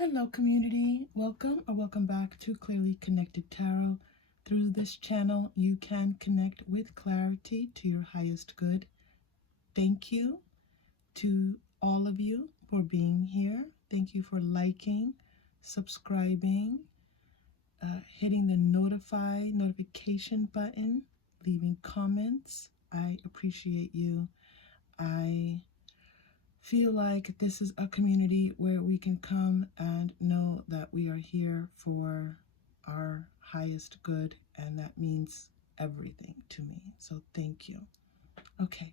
Hello community, welcome or welcome back to Clearly Connected Tarot. Through this channel you can connect with clarity to your highest good. Thank you to all of you for being here. Thank you for liking, subscribing, hitting the notification button, leaving comments. I appreciate you. I feel like this is a community where we can come and know that we are here for our highest good, and that means everything to me. So thank you. Okay,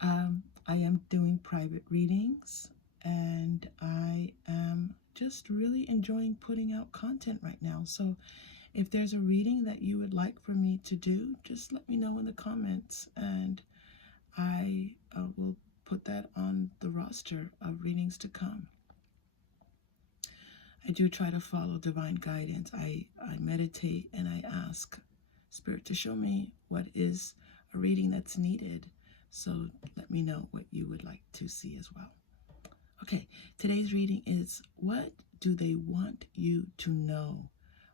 I am doing private readings, and I am just really enjoying putting out content right now. So if there's a reading that you would like for me to do, just let me know in the comments, and I will put that on the roster of readings to come. I do try to follow divine guidance. I meditate and I ask Spirit to show me what is a reading that's needed. So let me know what you would like to see as well. Okay, today's reading is, what do they want you to know?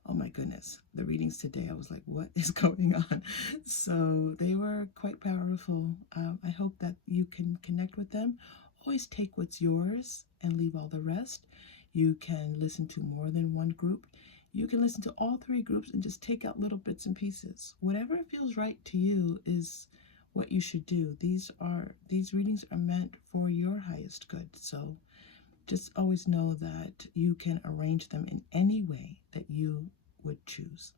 Oh my goodness, the readings today, I was like, what is going on? So they were quite powerful. I hope that you can connect with them. Always take what's yours and leave all the rest. You can listen to more than one group. You can listen to all three groups and just take out little bits and pieces. Whatever feels right to you is what you should do. These readings are meant for your highest good. So just always know that you can arrange them in any way that you would choose.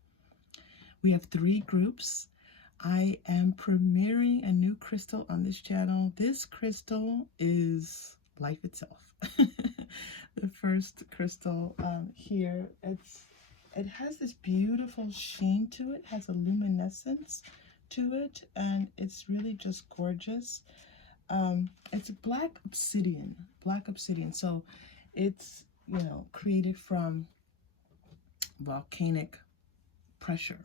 We have three groups. I am premiering a new crystal on this channel. This crystal is life itself. The first crystal here, it has this beautiful sheen to it, has a luminescence to it, and it's really just gorgeous. It's black obsidian, so it's, you know, created from volcanic pressure,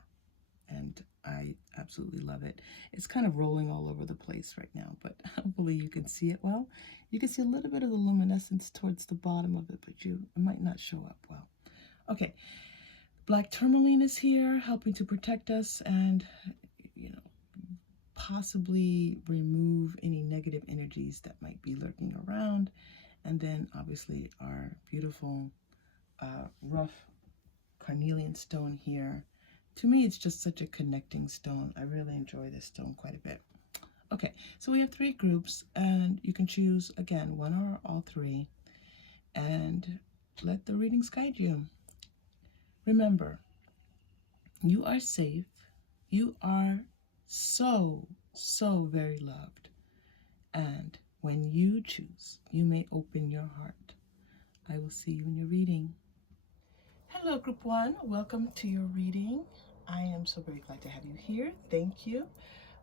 and I absolutely love it. It's kind of rolling all over the place right now, but hopefully you can see it well. You can see a little bit of the luminescence towards the bottom of it, but it might not show up well. Okay, black tourmaline is here, helping to protect us and, you know, possibly remove any negative energies that might be lurking around. And then obviously our beautiful rough Carnelian stone here. To me, it's just such a connecting stone. I really enjoy this stone quite a bit. Okay, so we have three groups, and you can choose, again, one or all three, and let the readings guide you. Remember, you are safe. You are so very loved. And when you choose, you may open your heart. I will see you in your reading. Hello, Group 1. Welcome to your reading. I am so very glad to have you here. Thank you.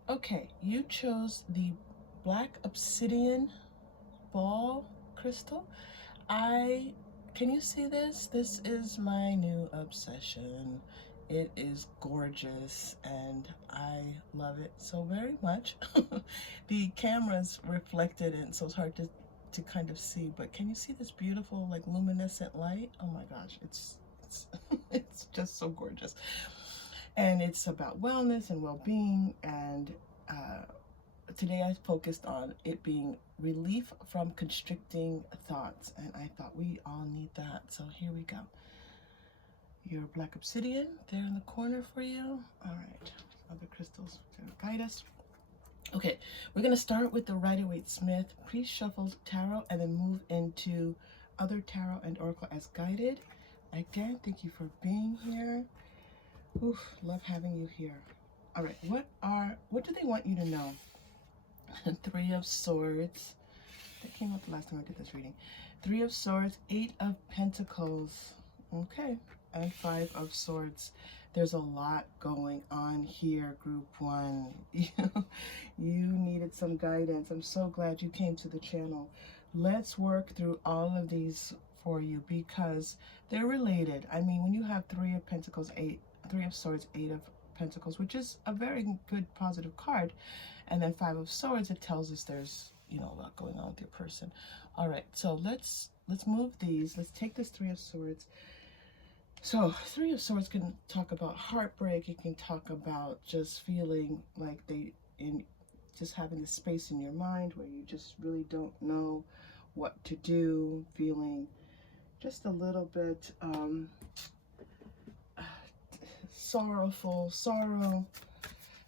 Okay, you chose the black obsidian ball crystal. Can you see this? This is my new obsession. It is gorgeous and I love it so very much. The camera's reflected in, so it's hard to kind of see, but can you see this beautiful like luminescent light? Oh my gosh, it's it's just so gorgeous. And it's about wellness and well-being, and today I focused on it being relief from constricting thoughts, and I thought we all need that, so here we go. Your black obsidian there in the corner for you. All right, other crystals to guide us. Okay, we're going to start with the Rider-Waite-Smith pre-shuffled tarot and then move into other tarot and oracle as guided. Again, thank you for being here. Oof, love having you here. All right, what do they want you to know? Three of Swords. That came up the last time I did this reading. Three of Swords, Eight of Pentacles. Okay, and Five of Swords. There's a lot going on here, Group 1. You needed some guidance. I'm so glad you came to the channel. Let's work through all of these for you because they're related. I mean, when you have Three of Pentacles, Three of Swords, Eight of Pentacles, which is a very good positive card, and then Five of Swords, it tells us there's, you know, a lot going on with your person. All right, so let's let's move these. Let's take this Three of Swords. So Three of Swords can talk about heartbreak. It can talk about just feeling like just having this space in your mind where you just really don't know what to do, feeling just a little bit sorrow.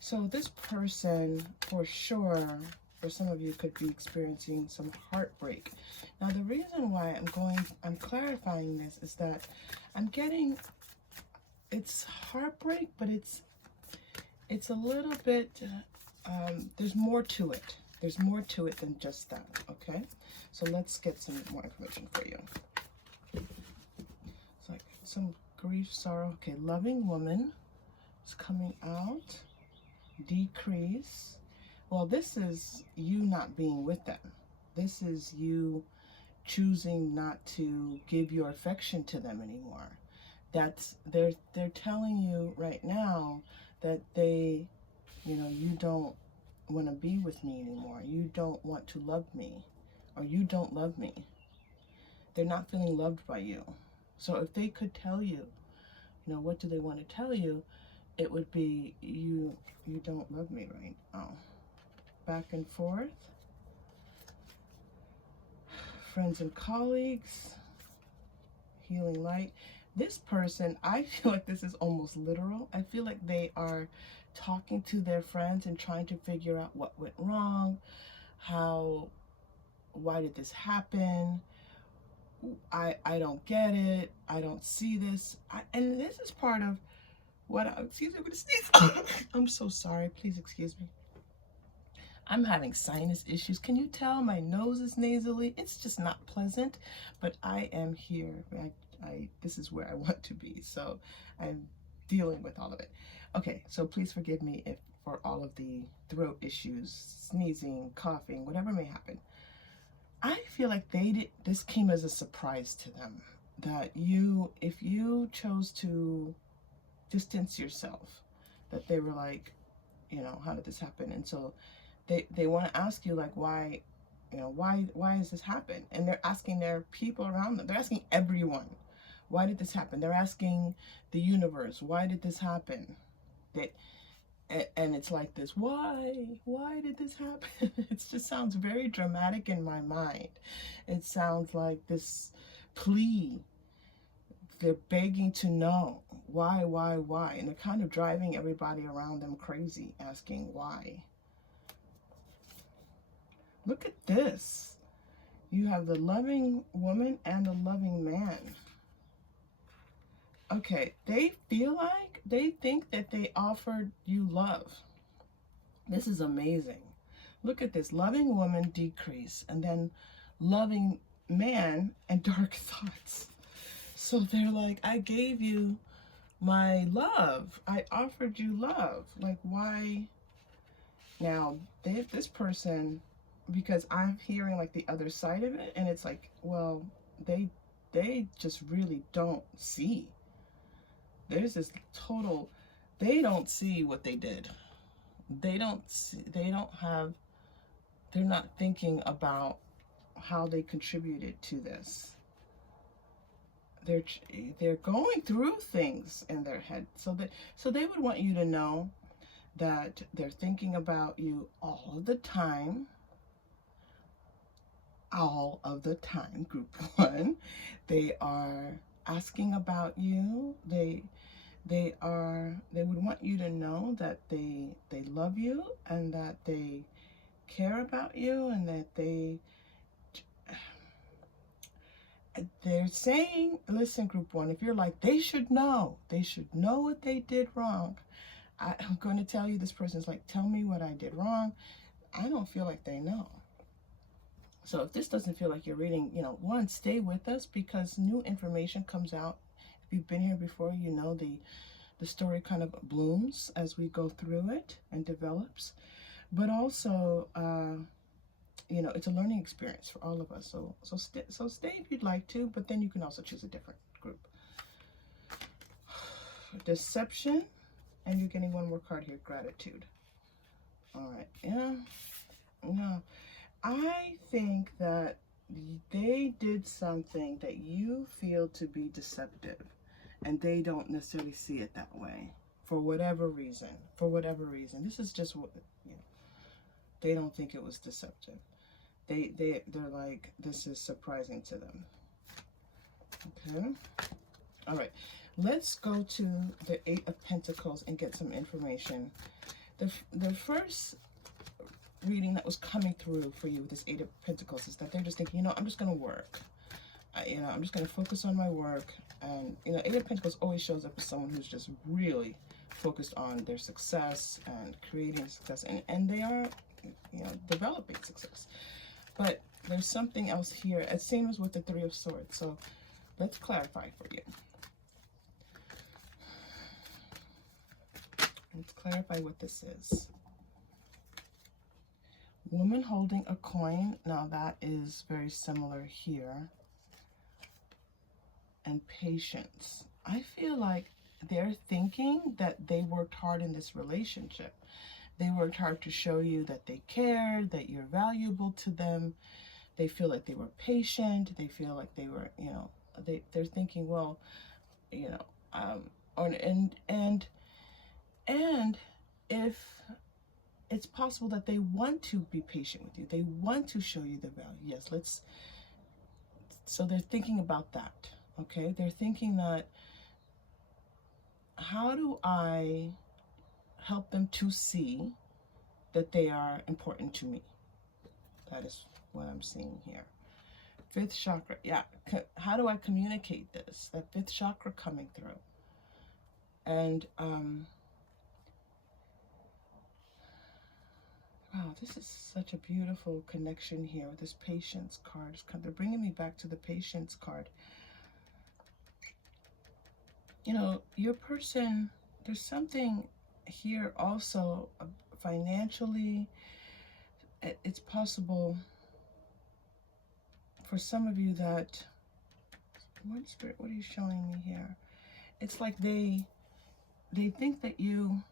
So this person, for sure, for some of you, could be experiencing some heartbreak. Now, the reason why I'm clarifying this is that I'm getting, it's heartbreak, but it's a little bit, there's more to it. There's more to it than just that, okay? So let's get some more information for you. It's like some grief, sorrow. Okay, loving woman is coming out. Decrease. Well, this is you not being with them. This is you choosing not to give your affection to them anymore. That's they're telling you right now that they, you don't want to be with me anymore. You don't want to love me, or you don't love me. They're not feeling loved by you. So if they could tell you, what do they want to tell you? It would be you don't love me right now. Back and forth. Friends and colleagues. Healing light. This person, I feel like this is almost literal. I feel like they are talking to their friends and trying to figure out what went wrong, why did this happen? I don't get it. I don't see this. And this is part of what excuse me, I'm gonna sneeze. I'm so sorry. Please excuse me. I'm having sinus issues. Can you tell my nose is nasally? It's just not pleasant, but I am here. This is where I want to be. So I'm dealing with all of it. Okay, so please forgive me for all of the throat issues, sneezing, coughing, whatever may happen. I feel like this came as a surprise to them, that if you chose to distance yourself, that they were like, how did this happen? And so they want to ask you, like, why has this happened? And they're asking their people around them. They're asking everyone, why did this happen? They're asking the universe, why did this happen? And it's like this, why did this happen? It just sounds very dramatic in my mind. It sounds like this plea. They're begging to know why, and they're kind of driving everybody around them crazy, asking why. Look at this. You have the loving woman and the loving man. Okay, they think that they offered you love. This is amazing. Look at this. Loving woman, decrease, and then loving man and dark thoughts. So they're like, I gave you my love. I offered you love. Like, why? Now, this person, because I'm hearing like the other side of it, and it's like, well, they just really don't see. There's this total, they don't see what they did. They're not thinking about how they contributed to this. They're going through things in their head. So they would want you to know that they're thinking about you all of the time. All of the time, group one. They are asking about you. They would want you to know that they love you, and that they care about you, and that they're saying, listen, group one, if you're like, they should know what they did wrong. I'm going to tell you, this person's like, tell me what I did wrong. I don't feel like they know. So if this doesn't feel like you're reading, one, stay with us, because new information comes out. If you've been here before, the story kind of blooms as we go through it and develops. But also, it's a learning experience for all of us. So stay if you'd like to, but then you can also choose a different group. Deception, and you're getting one more card here, gratitude. All right, yeah. I think that they did something that you feel to be deceptive, and they don't necessarily see it that way for whatever reason. For whatever reason, this is just what, you know, they don't think it was deceptive. They're like, this is surprising to them. Okay. All right. Let's go to the Eight of Pentacles and get some information. The first reading that was coming through for you with this Eight of Pentacles is that they're just thinking, you know, I'm just going to work. You know, I'm just going to focus on my work. And, you know, Eight of Pentacles always shows up as someone who's just really focused on their success and creating success. And they are, you know, developing success. But there's something else here. It seems with the Three of Swords. So let's clarify for you. Let's clarify what this is. Woman holding a coin. Now that is very similar here. And patience. I feel like they're thinking that they worked hard in this relationship. They worked hard to show you that they care, that you're valuable to them. They feel like they were patient. They feel like they were, you know, they're thinking, well, you know, and if it's possible that they want to be patient with you, they want to show you the value. Yes, so they're thinking about that. Okay, they're thinking that, how do I help them to see that they are important to me? That is what I'm seeing here. Fifth chakra, yeah. How do I communicate this? That fifth chakra coming through. And, wow, this is such a beautiful connection here with this patience card. They're bringing me back to the patience card. You know, your person, there's something here also financially. It's possible for some of you that, what Spirit, what are you showing me here? It's like they think that you,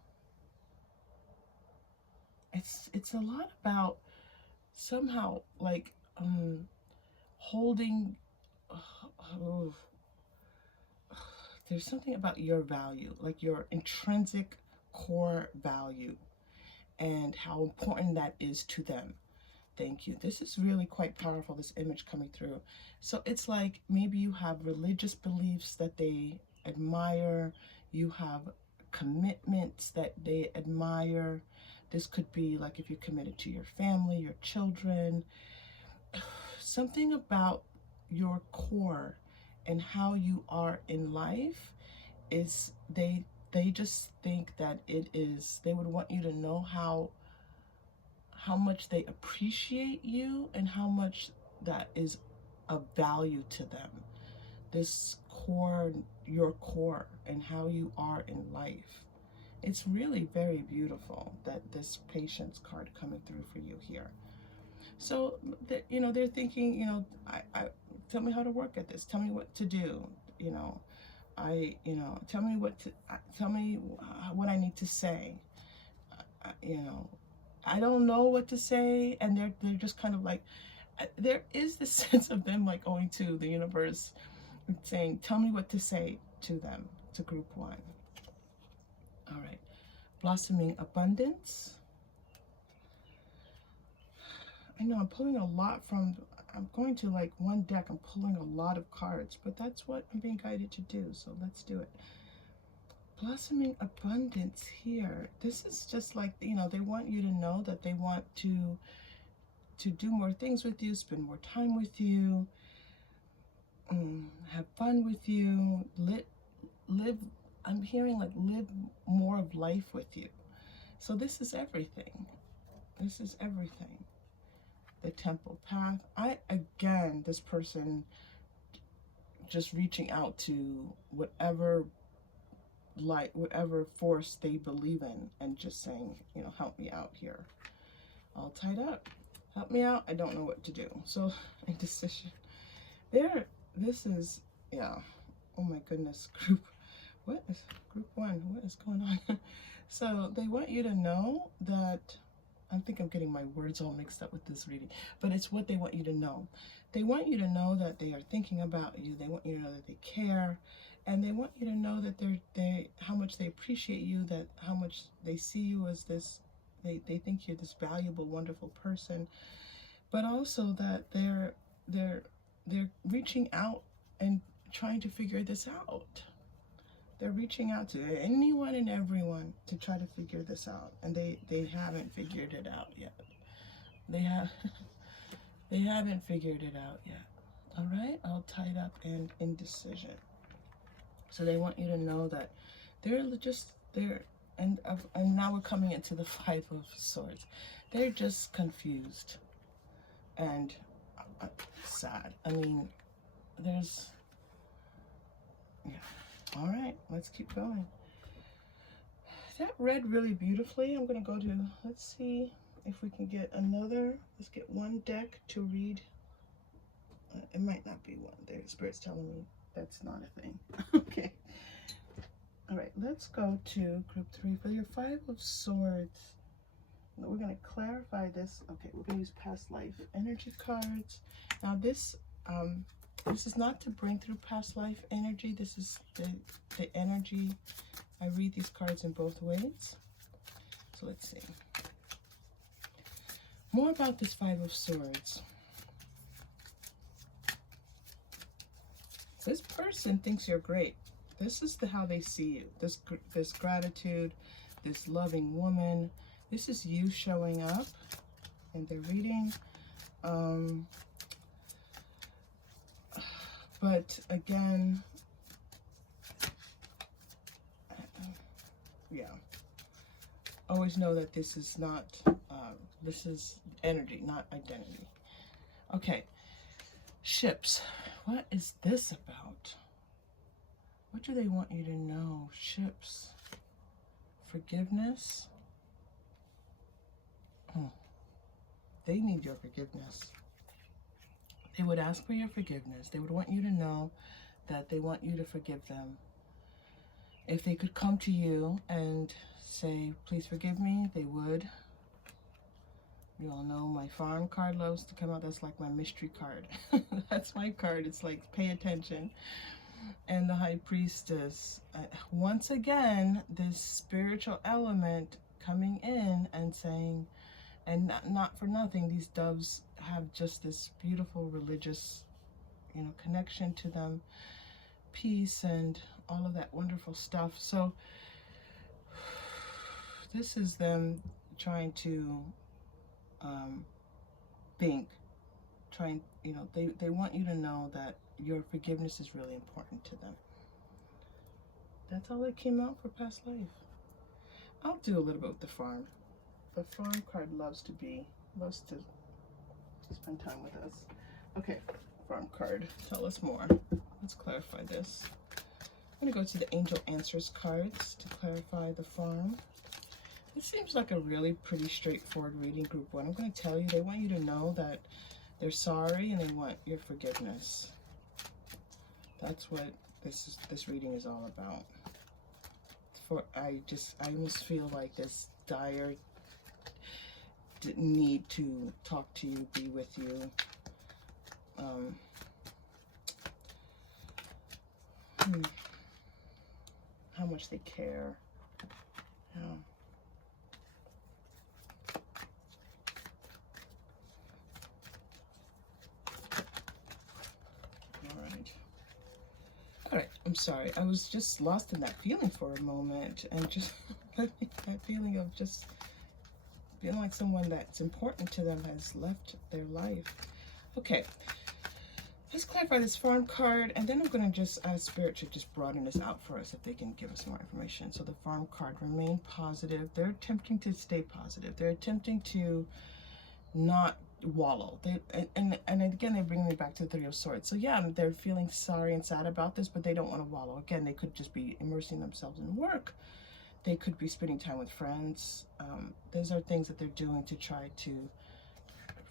it's a lot about somehow like holding, there's something about your value, like your intrinsic core value and how important that is to them. Thank you. This is really quite powerful, this image coming through. So it's like maybe you have religious beliefs that they admire. You have commitments that they admire. This could be like if you're committed to your family, your children. Something about your core and how you are in life is they just think that it is, they would want you to know how much they appreciate you and how much that is of value to them. This core, your core, and how you are in life. It's really very beautiful that this patience card coming through for you here. So, you know, they're thinking, you know, I tell me how to work at this. Tell me what to do. You know, you know, tell me what I need to say. You know, I don't know what to say, and they're just kind of like, there is this sense of them like going to the universe and saying, tell me what to say to them, to group one. All right, blossoming abundance. I know I'm pulling a lot from, I'm going to like one deck, I'm pulling a lot of cards, but that's what I'm being guided to do, so let's do it. Blossoming abundance here. This is just like, you know, they want you to know that they want to do more things with you, spend more time with you, have fun with you, live, I'm hearing like live more of life with you. So this is everything. This is everything. The temple path. Again, this person just reaching out to whatever light, whatever force they believe in, and just saying, you know, help me out here. All tied up. Help me out. I don't know what to do. So, indecision. This is, yeah. Oh my goodness. Group one? What is going on? So, they want you to know that I think I'm getting my words all mixed up with this reading, but it's what they want you to know. They want you to know that they are thinking about you. They want you to know that they care, and they want you to know that they how much they appreciate you, that how much they see you as this, they think you're this valuable, wonderful person, but also that they're reaching out and trying to figure this out. They're reaching out to anyone and everyone to try to figure this out, and they haven't figured it out yet. They have they haven't figured it out yet. All right, all tied up and indecision. So they want you to know that they're just and now we're coming into the Five of Swords. They're just confused and sad. I mean, there's yeah. All right, let's keep going. That read really beautifully. I'm going to go to, let's see if we can get another. Let's get one deck to read. It might not be one. There, Spirit's telling me that's not a thing. Okay. All right, let's go to group 3 for your Five of Swords. We're going to clarify this. Okay, we're going to use past life energy cards. Now this is not to bring through past life energy. This is the energy. I read these cards in both ways. So let's see. More about this Five of Swords. This person thinks you're great. This is how they see you. This gratitude, this loving woman. This is you showing up in their reading. But again, yeah, always know that this is not, this is energy, not identity. Okay, ships. What is this about? What do they want you to know? Ships. Forgiveness. They need your forgiveness. They would ask for your forgiveness. They would want you to know that they want you to forgive them. If they could come to you and say, please forgive me, they would. You all know my farm card loves to come out. That's like my mystery card. That's my card. It's like, pay attention. And the High Priestess. Once again, this spiritual element coming in and saying, and not for nothing, these doves have just this beautiful religious, connection to them, peace and all of that wonderful stuff. So this is them trying to think, they want you to know that your forgiveness is really important to them. That's all that came out for past life. I'll do a little bit with the farm. The farm card loves to spend time with us. Okay, farm card, tell us more. Let's clarify this. I'm going to go to the Angel Answers cards to clarify the farm. This seems like a really pretty straightforward reading, group 1. I'm going to tell you, they want you to know that they're sorry and they want your forgiveness. That's what this reading is all about. I almost feel like this dire need to talk to you, be with you. How much they care. Yeah. All right, I'm sorry. I was just lost in that feeling for a moment, and just that feeling of just feeling like someone that's important to them has left their life. Okay, let's clarify this farm card, and then I'm going to just ask Spirit to just broaden this out for us if they can give us more information. So the farm card, remain positive. They're attempting to stay positive. They're attempting to not wallow. And again, they bring me back to the Three of Swords. So yeah, they're feeling sorry and sad about this, but they don't want to wallow. Again, they could just be immersing themselves in work. They could be spending time with friends. Those are things that they're doing to try to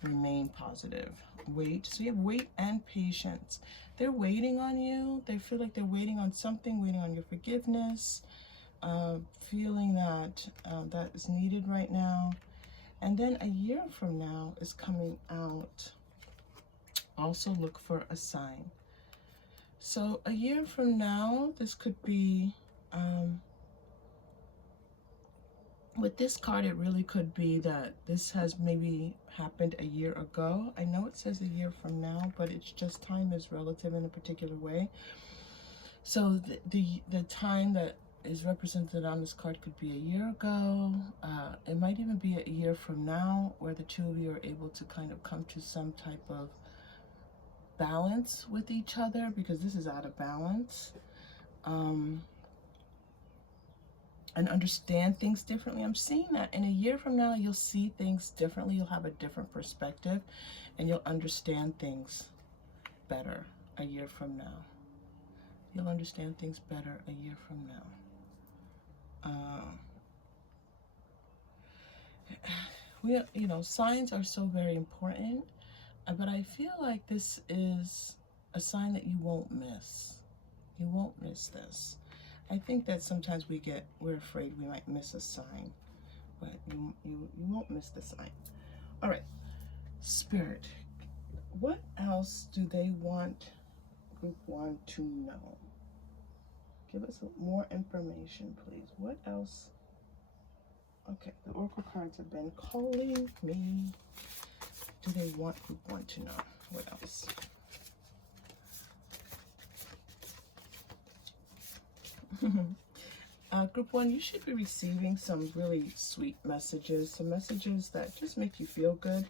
remain positive. Wait. So you have wait and patience. They're waiting on you. They feel like they're waiting on something, waiting on your forgiveness, feeling that that is needed right now. And then a year from now is coming out. Also look for a sign. So a year from now, this could be, with this card, it really could be that this has maybe happened a year ago. I know it says a year from now, but it's just time is relative in a particular way. So the time that is represented on this card could be a year ago. It might even be a year from now, where the two of you are able to kind of come to some type of balance with each other, because this is out of balance. And understand things differently. I'm seeing that in a year from now, you'll see things differently. You'll have a different perspective, and you'll understand things better a year from now. You'll understand things better a year from now. You know, signs are so very important, but I feel like this is a sign that you won't miss. You won't miss this. I think that sometimes we're afraid we might miss a sign, but you won't miss the sign. All right, Spirit, what else do they want Group 1 to know? Give us more information, please. What else? Okay, the Oracle cards have been calling me. Do they want Group 1 to know? What else? Group 1, you should be receiving some really sweet messages, some messages that just make you feel good.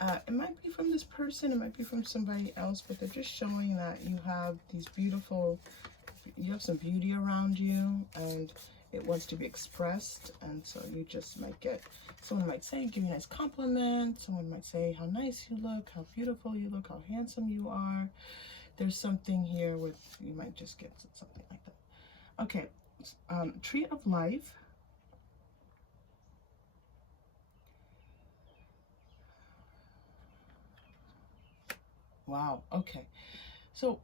It might be from this person, it might be from somebody else, but they're just showing that you have these beautiful, you have some beauty around you, and it wants to be expressed. And so you just might get, someone might say, give you a nice compliment, someone might say how nice you look, how beautiful you look, how handsome you are. There's something here with, you might just get something like that. Okay, Tree of Life. Wow, okay. So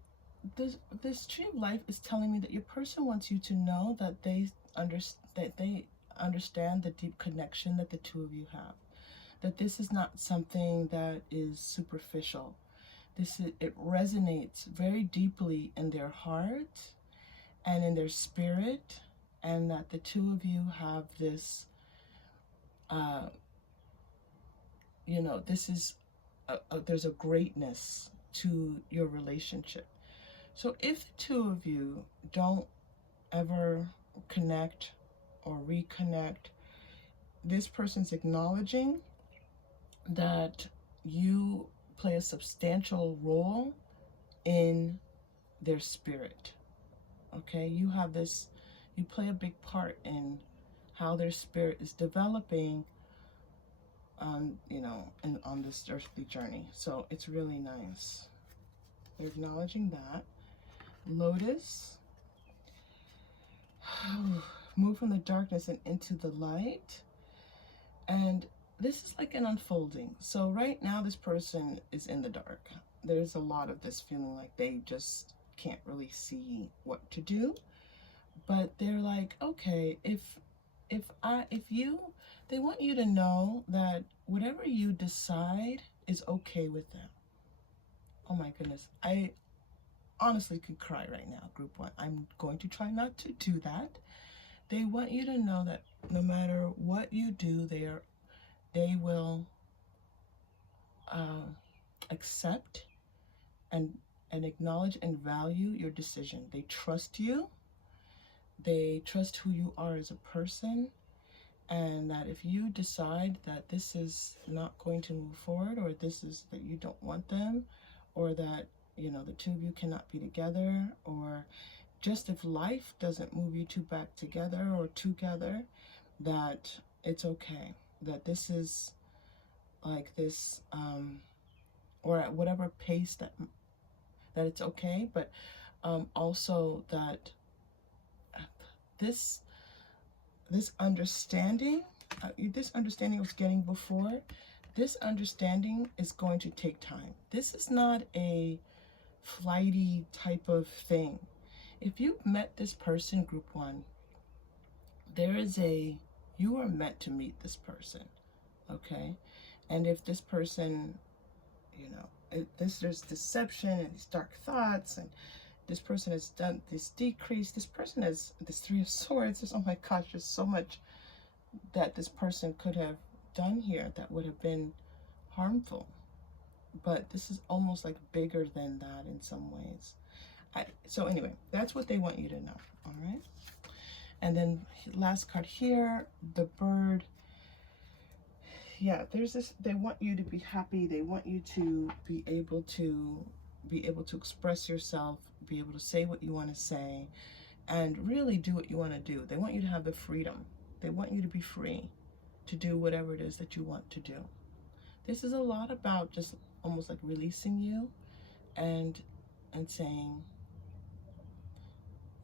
this Tree of Life is telling me that your person wants you to know that they understand the deep connection that the two of you have. That this is not something that is superficial. It resonates very deeply in their heart and in their spirit, and that the two of you have this, you know, this is, there's a greatness to your relationship. So if the two of you don't ever connect or reconnect, this person's acknowledging that you play a substantial role in their spirit. Okay, you have this, you play a big part in how their spirit is developing on, you know, on this earthly journey. So it's really nice. They're acknowledging that. Lotus, move from the darkness and into the light. And this is like an unfolding. So right now this person is in the dark. There's a lot of this feeling like they just can't really see what to do, but they're like, okay, they want you to know that whatever you decide is okay with them. Oh my goodness, I honestly could cry right now, Group 1. I'm going to try not to do that. They want you to know that no matter what you do, they will accept and acknowledge and value your decision. They trust you. They trust who you are as a person, and that if you decide that this is not going to move forward, or this is that you don't want them, or that, you know, the two of you cannot be together, or just if life doesn't move you two back together or together, that it's okay. That this is like this, or at whatever pace that it's okay, but also that this understanding, this understanding I was getting before, this understanding is going to take time. This is not a flighty type of thing. If you've met this person, Group 1, you are meant to meet this person. okay? And if this person, you know, there's deception and these dark thoughts, and this person has done this decrease, this person has this Three of Swords, oh my gosh, there's so much that this person could have done here that would have been harmful. But this is almost like bigger than that in some ways. So anyway, that's what they want you to know, all right? And then last card here, the bird. Yeah, there's this, they want you to be happy. They want you to be able to express yourself, be able to say what you want to say, and really do what you want to do. They want you to have the freedom. They want you to be free to do whatever it is that you want to do. This is a lot about just almost like releasing you and saying,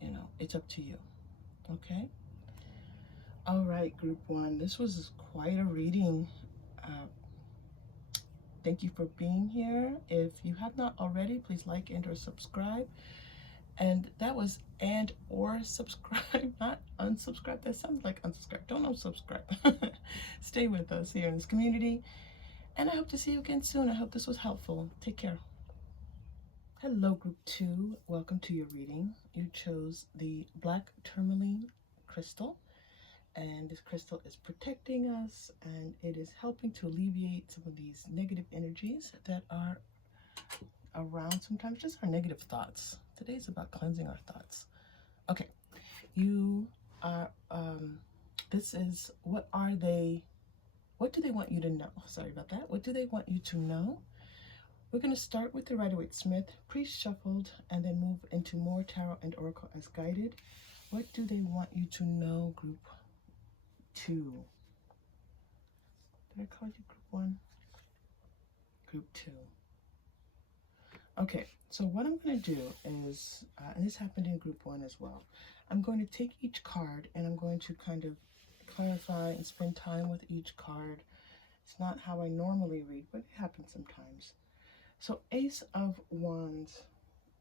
you know, it's up to you. Okay? All right, group one. This was quite a reading. Thank you for being here. If you have not already, please like and or subscribe. And that was and or subscribe, not unsubscribe. That sounds like unsubscribe. Don't unsubscribe. Stay with us here in this community. And I hope to see you again soon. I hope this was helpful. Take care. Hello, group two. Welcome to your reading. You chose the black tourmaline crystal. And this crystal is protecting us, and it is helping to alleviate some of these negative energies that are around sometimes, just our negative thoughts. Today's about cleansing our thoughts. Okay, you are, this is, what do they want you to know? Sorry about that. What do they want you to know? We're going to start with the Rider-Waite-Smith, pre-shuffled, and then move into more tarot and oracle as guided. What do they want you to know, group two? Did I call you group one? Group two. Okay, so what I'm going to do is, and this happened in group one as well, I'm going to take each card and I'm going to kind of clarify and spend time with each card. It's not how I normally read, but it happens sometimes. So Ace of Wands,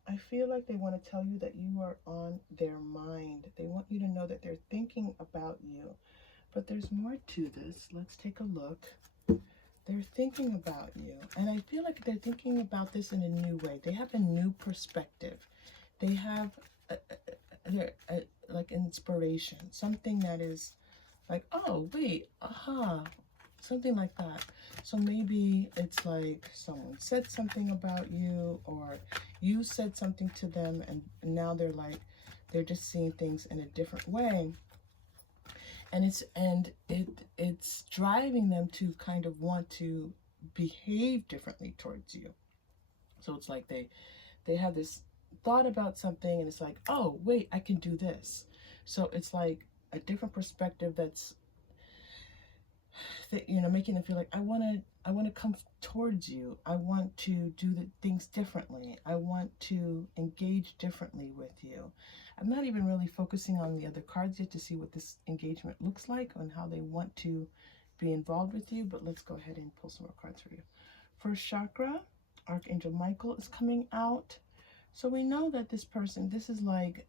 I feel like they want to tell you that you are on their mind. They want you to know that they're thinking about you. But there's more to this. Let's take a look. They're thinking about you. And I feel like they're thinking about this in a new way. They have a new perspective. They have like inspiration. Something that is like, oh, wait, aha. Something like that. So maybe it's like someone said something about you, or you said something to them, and now they're just seeing things in a different way. And it's driving them to kind of want to behave differently towards you. So it's like they have this thought about something, and it's like, oh, wait, I can do this. So it's like a different perspective that's, you know, making them feel like, I want to come towards you. I want to do the things differently. I want to engage differently with you. I'm not even really focusing on the other cards yet to see what this engagement looks like and how they want to be involved with you, but let's go ahead and pull some more cards for you. First chakra, Archangel Michael is coming out. So we know that this person, this is like,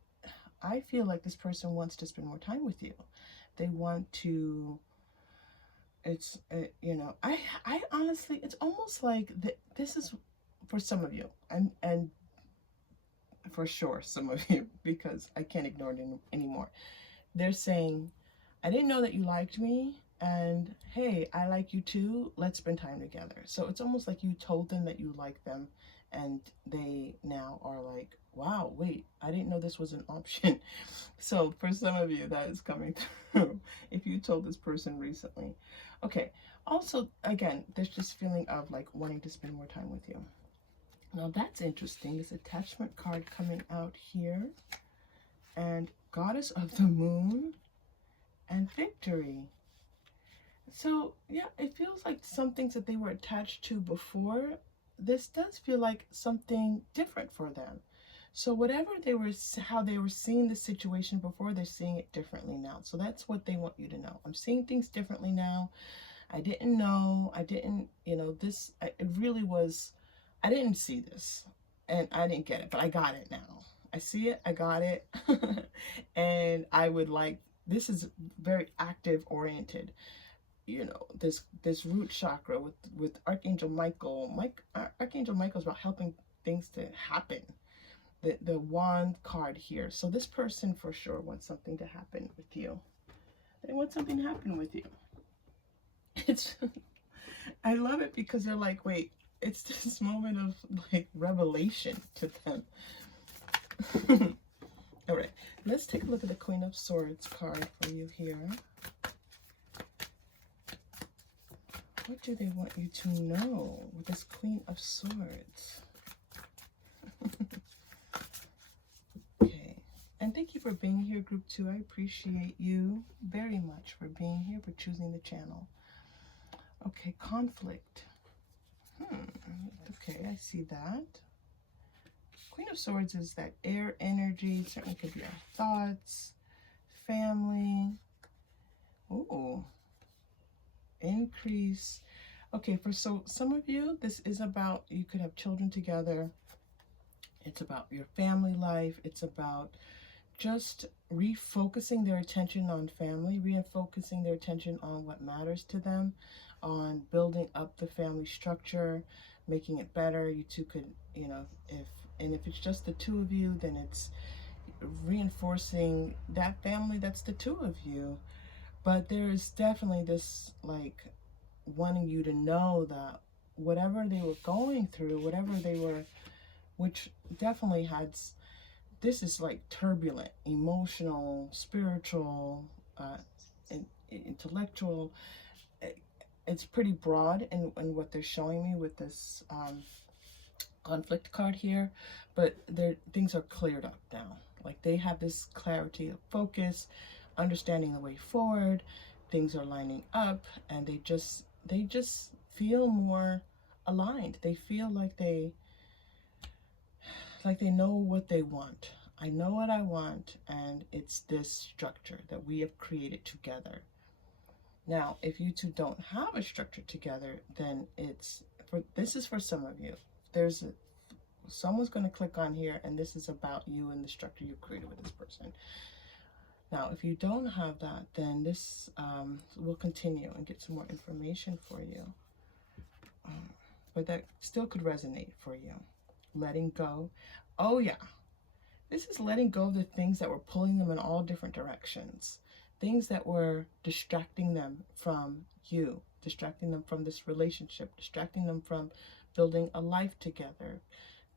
I feel like this person wants to spend more time with you. They want to, it's, you know, I honestly, it's almost like this is for some of you, and for sure some of you, because I can't ignore it anymore. They're saying, I didn't know that you liked me, and hey, I like you too, let's spend time together. So it's almost like you told them that you like them, and they now are like, wow, wait, I didn't know this was an option. So for some of you, that is coming through if you told this person recently. Okay, also, again, there's just feeling of like wanting to spend more time with you. Now that's interesting. This attachment card coming out here, and Goddess of the Moon and Victory. So yeah, it feels like some things that they were attached to before, this does feel like something different for them. So whatever how they were seeing the situation before, they're seeing it differently now. So that's what they want you to know. I'm seeing things differently now. I didn't know. I didn't, you know, this, it really was, I didn't see this and I didn't get it, but I got it now. I see it, I got it. And I would like, this is very active oriented. you know, this root chakra with Archangel Michael. Archangel Michael is about helping things to happen. The wand card here. So this person for sure wants something to happen with you. They want something to happen with you. It's I love it because they're like, wait, it's this moment of like revelation to them. All right, let's take a look at the Queen of Swords card for you here. What do they want you to know with this Queen of Swords? Okay, and thank you for being here, Group 2. I appreciate you very much for being here, for choosing the channel. Okay, conflict. Okay, I see that. Queen of Swords is that air energy. It certainly could be our thoughts, family. Ooh, increase. Okay, so some of you, this is about, you could have children together. It's about your family life. It's about just refocusing their attention on family, refocusing their attention on what matters to them, on building up the family structure, making it better. You two could, you know, if it's just the two of you, then it's reinforcing that family that's the two of you. But there is definitely this like wanting you to know that whatever they were going through, whatever they were, which definitely had, this is like turbulent, emotional, spiritual, intellectual. It's pretty broad in what they're showing me with this conflict card here, but things are cleared up now. Like they have this clarity of focus, understanding the way forward, things are lining up, and they just feel more aligned. They feel like they know what they want. I know what I want, and it's this structure that we have created together. Now, if you two don't have a structure together, then this is for some of you. Someone's going to click on here, and this is about you and the structure you created with this person. Now, if you don't have that, then this will continue and get some more information for you. But that still could resonate for you. Letting go. Oh, yeah. This is letting go of the things that were pulling them in all different directions. Things that were distracting them from you, distracting them from this relationship, distracting them from building a life together,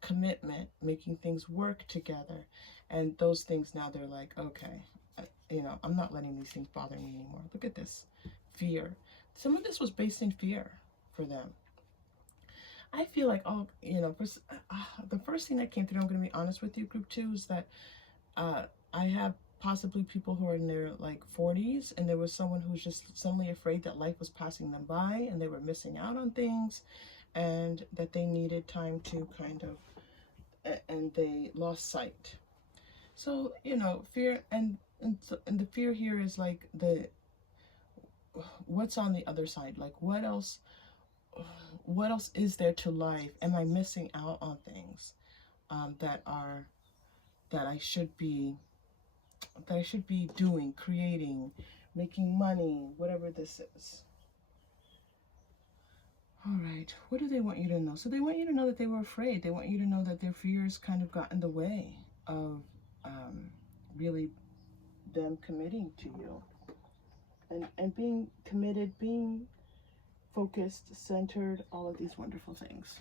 commitment, making things work together. And those things now, they're like, okay, you know, I'm not letting these things bother me anymore. Look at this. Fear. Some of this was based in fear for them. I feel like, oh, you know, the first thing that came through, I'm going to be honest with you, Group 2, is that I have possibly people who are in their like 40s, and there was someone who was just suddenly afraid that life was passing them by and they were missing out on things, and that they needed time to kind of, and they lost sight. So, you know, fear, and the fear here is like what's on the other side? Like what else is there to life? Am I missing out on things that I should be doing, creating, making money, whatever this is? All right, what do they want you to know? So they want you to know that they were afraid. They want you to know that their fears kind of got in the way of really them committing to you and being committed, being focused, centered, all of these wonderful things.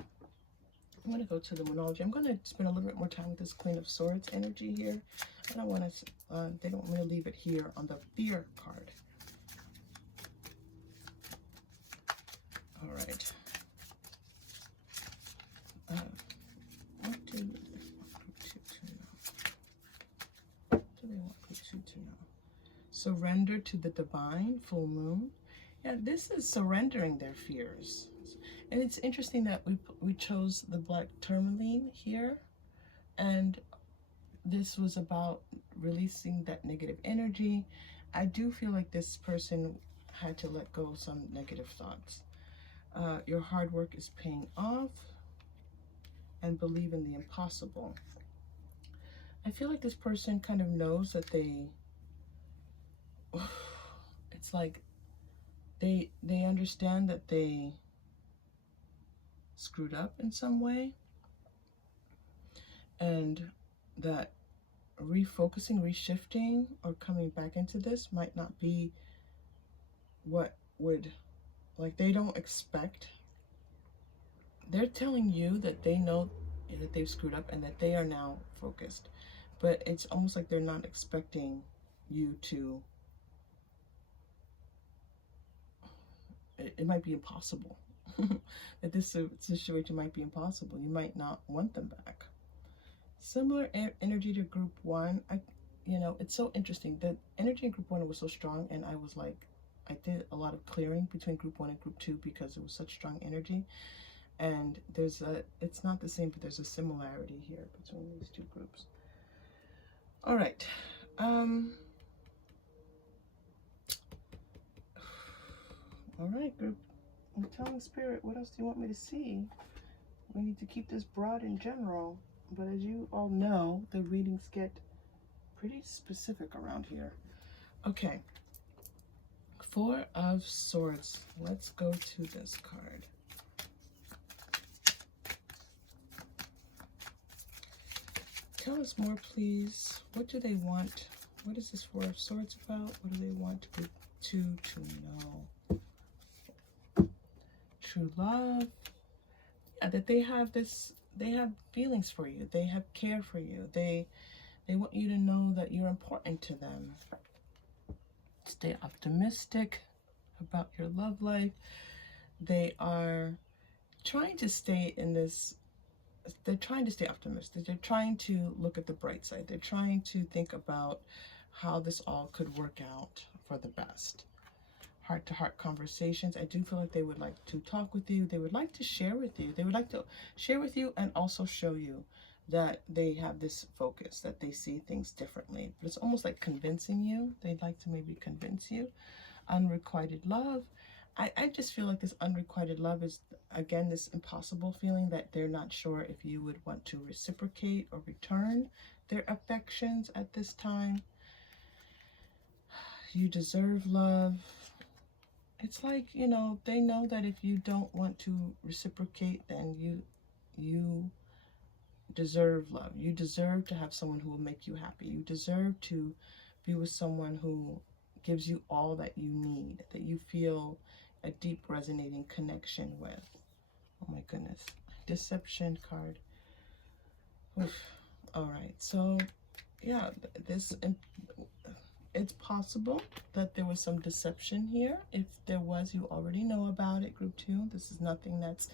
I'm going to go to the Monology. I'm going to spend a little bit more time with this Queen of Swords energy here. I don't want to, they don't want me to leave it here on the fear card. All right. What do they want Group 2 to know? What do they want Group 2 to know? Surrender to the divine, full moon. Yeah, this is surrendering their fears. And it's interesting that we chose the black tourmaline here. And this was about releasing that negative energy. I do feel like this person had to let go of some negative thoughts. Your hard work is paying off, and believe in the impossible. I feel like this person kind of knows that it's like they understand that they screwed up in some way, and that refocusing, reshifting, or coming back into this might not be what would, like, they don't expect. They're telling you that they know that they've screwed up and that they are now focused, but it's almost like they're not expecting you to, it might be impossible. That this situation might be impossible. You might not want them back. Similar energy to group one. You know, it's so interesting. The energy in group one was so strong, and I was like, I did a lot of clearing between group one and group two because it was such strong energy. And there's a, it's not the same, but there's a similarity here between these two groups. All right. All right, group. I'm telling Spirit, what else do you want me to see? We need to keep this broad in general, but as you all know, the readings get pretty specific around here. Okay. Four of Swords. Let's go to this card. Tell us more, please. What do they want? What is this Four of Swords about? What do they want group two to know? True love. Yeah, that they have this, they have feelings for you. They have care for you. They want you to know that you're important to them. Stay optimistic about your love life. They are trying to stay in this, they're trying to stay optimistic. They're trying to look at the bright side. They're trying to think about how this all could work out for the best. Heart-to-heart conversations. I do feel like they would like to talk with you. They would like to share with you. They would like to share with you and also show you that they have this focus, that they see things differently. But it's almost like convincing you. They'd like to maybe convince you. Unrequited love. I just feel like this unrequited love is, again, this impossible feeling that they're not sure if you would want to reciprocate or return their affections at this time. You deserve love. It's like, you know, they know that if you don't want to reciprocate, then you deserve love. You deserve to have someone who will make you happy. You deserve to be with someone who gives you all that you need, that you feel a deep resonating connection with. Oh my goodness. Deception card. Oof. All right. So, yeah, this, it's possible that there was some deception here. If there was, you already know about it, group two. This is nothing that's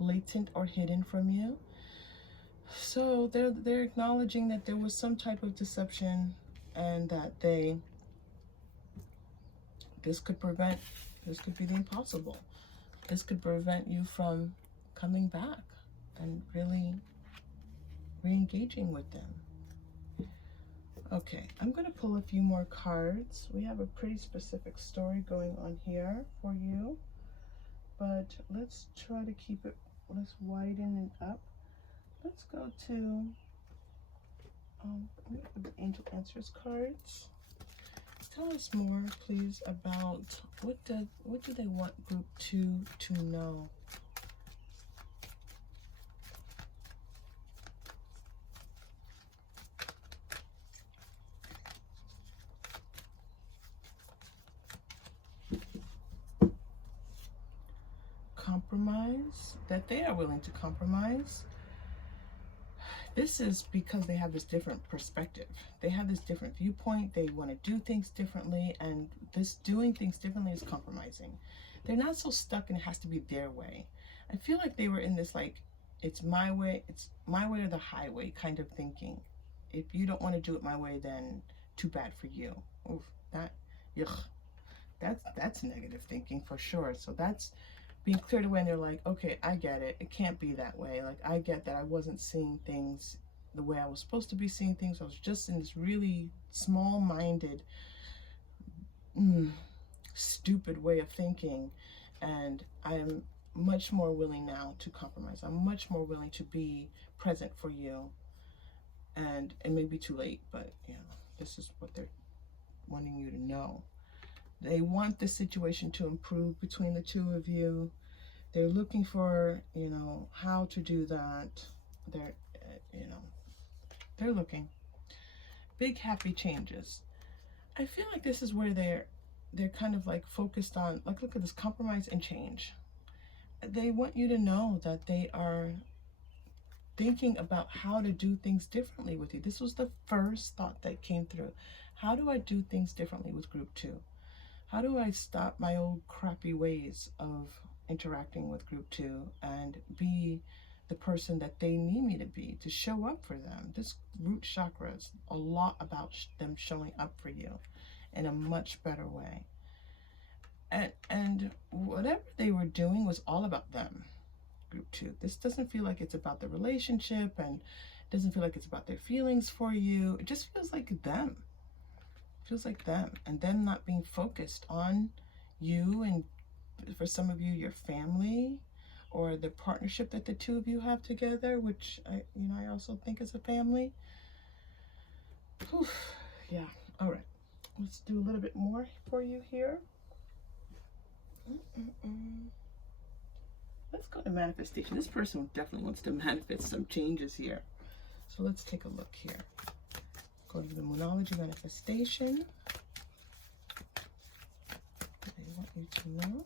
latent or hidden from you. So they're acknowledging that there was some type of deception, and that this could be the impossible. This could prevent you from coming back and really re-engaging with them. Okay, I'm going to pull a few more cards. We have a pretty specific story going on here for you, but let's try to keep it, let's widen it up. Let's go to the Angel Answers cards. Tell us more, please, about what do they want group two to know? Compromise, that they are willing to compromise. This is because they have this different perspective. They have this different viewpoint. They want to do things differently, and this doing things differently is compromising. They're not so stuck and it has to be their way. I feel like they were in this, like, it's my way or the highway kind of thinking. If you don't want to do it my way, then too bad for you. Oof, that's negative thinking for sure. So that's being cleared away, and they're like, okay, I get it. It can't be that way. Like, I get that I wasn't seeing things the way I was supposed to be seeing things. I was just in this really small-minded, stupid way of thinking, and I'm much more willing now to compromise. I'm much more willing to be present for you, and it may be too late, but you know, this is what they're wanting you to know. They want the situation to improve between the two of you. They're looking for, you know, how to do that. They're, you know, they're looking. Big happy changes. I feel like this is where they're kind of like focused on, like, look at this, compromise and change. They want you to know that they are thinking about how to do things differently with you. This was the first thought that came through. How do I do things differently with group 2? How do I stop my old crappy ways of interacting with group 2 and be the person that they need me to be, to show up for them? This root chakra is a lot about them showing up for you in a much better way. And whatever they were doing was all about them, group 2. This doesn't feel like it's about the relationship, and it doesn't feel like it's about their feelings for you. It just feels like them. It feels like them, and them not being focused on you, and for some of you, your family, or the partnership that the two of you have together, which I also think is a family. Whew. Yeah. All right. Let's do a little bit more for you here. Let's go to manifestation. This person definitely wants to manifest some changes here. So let's take a look here. Go to the Moonology manifestation. They want you to know.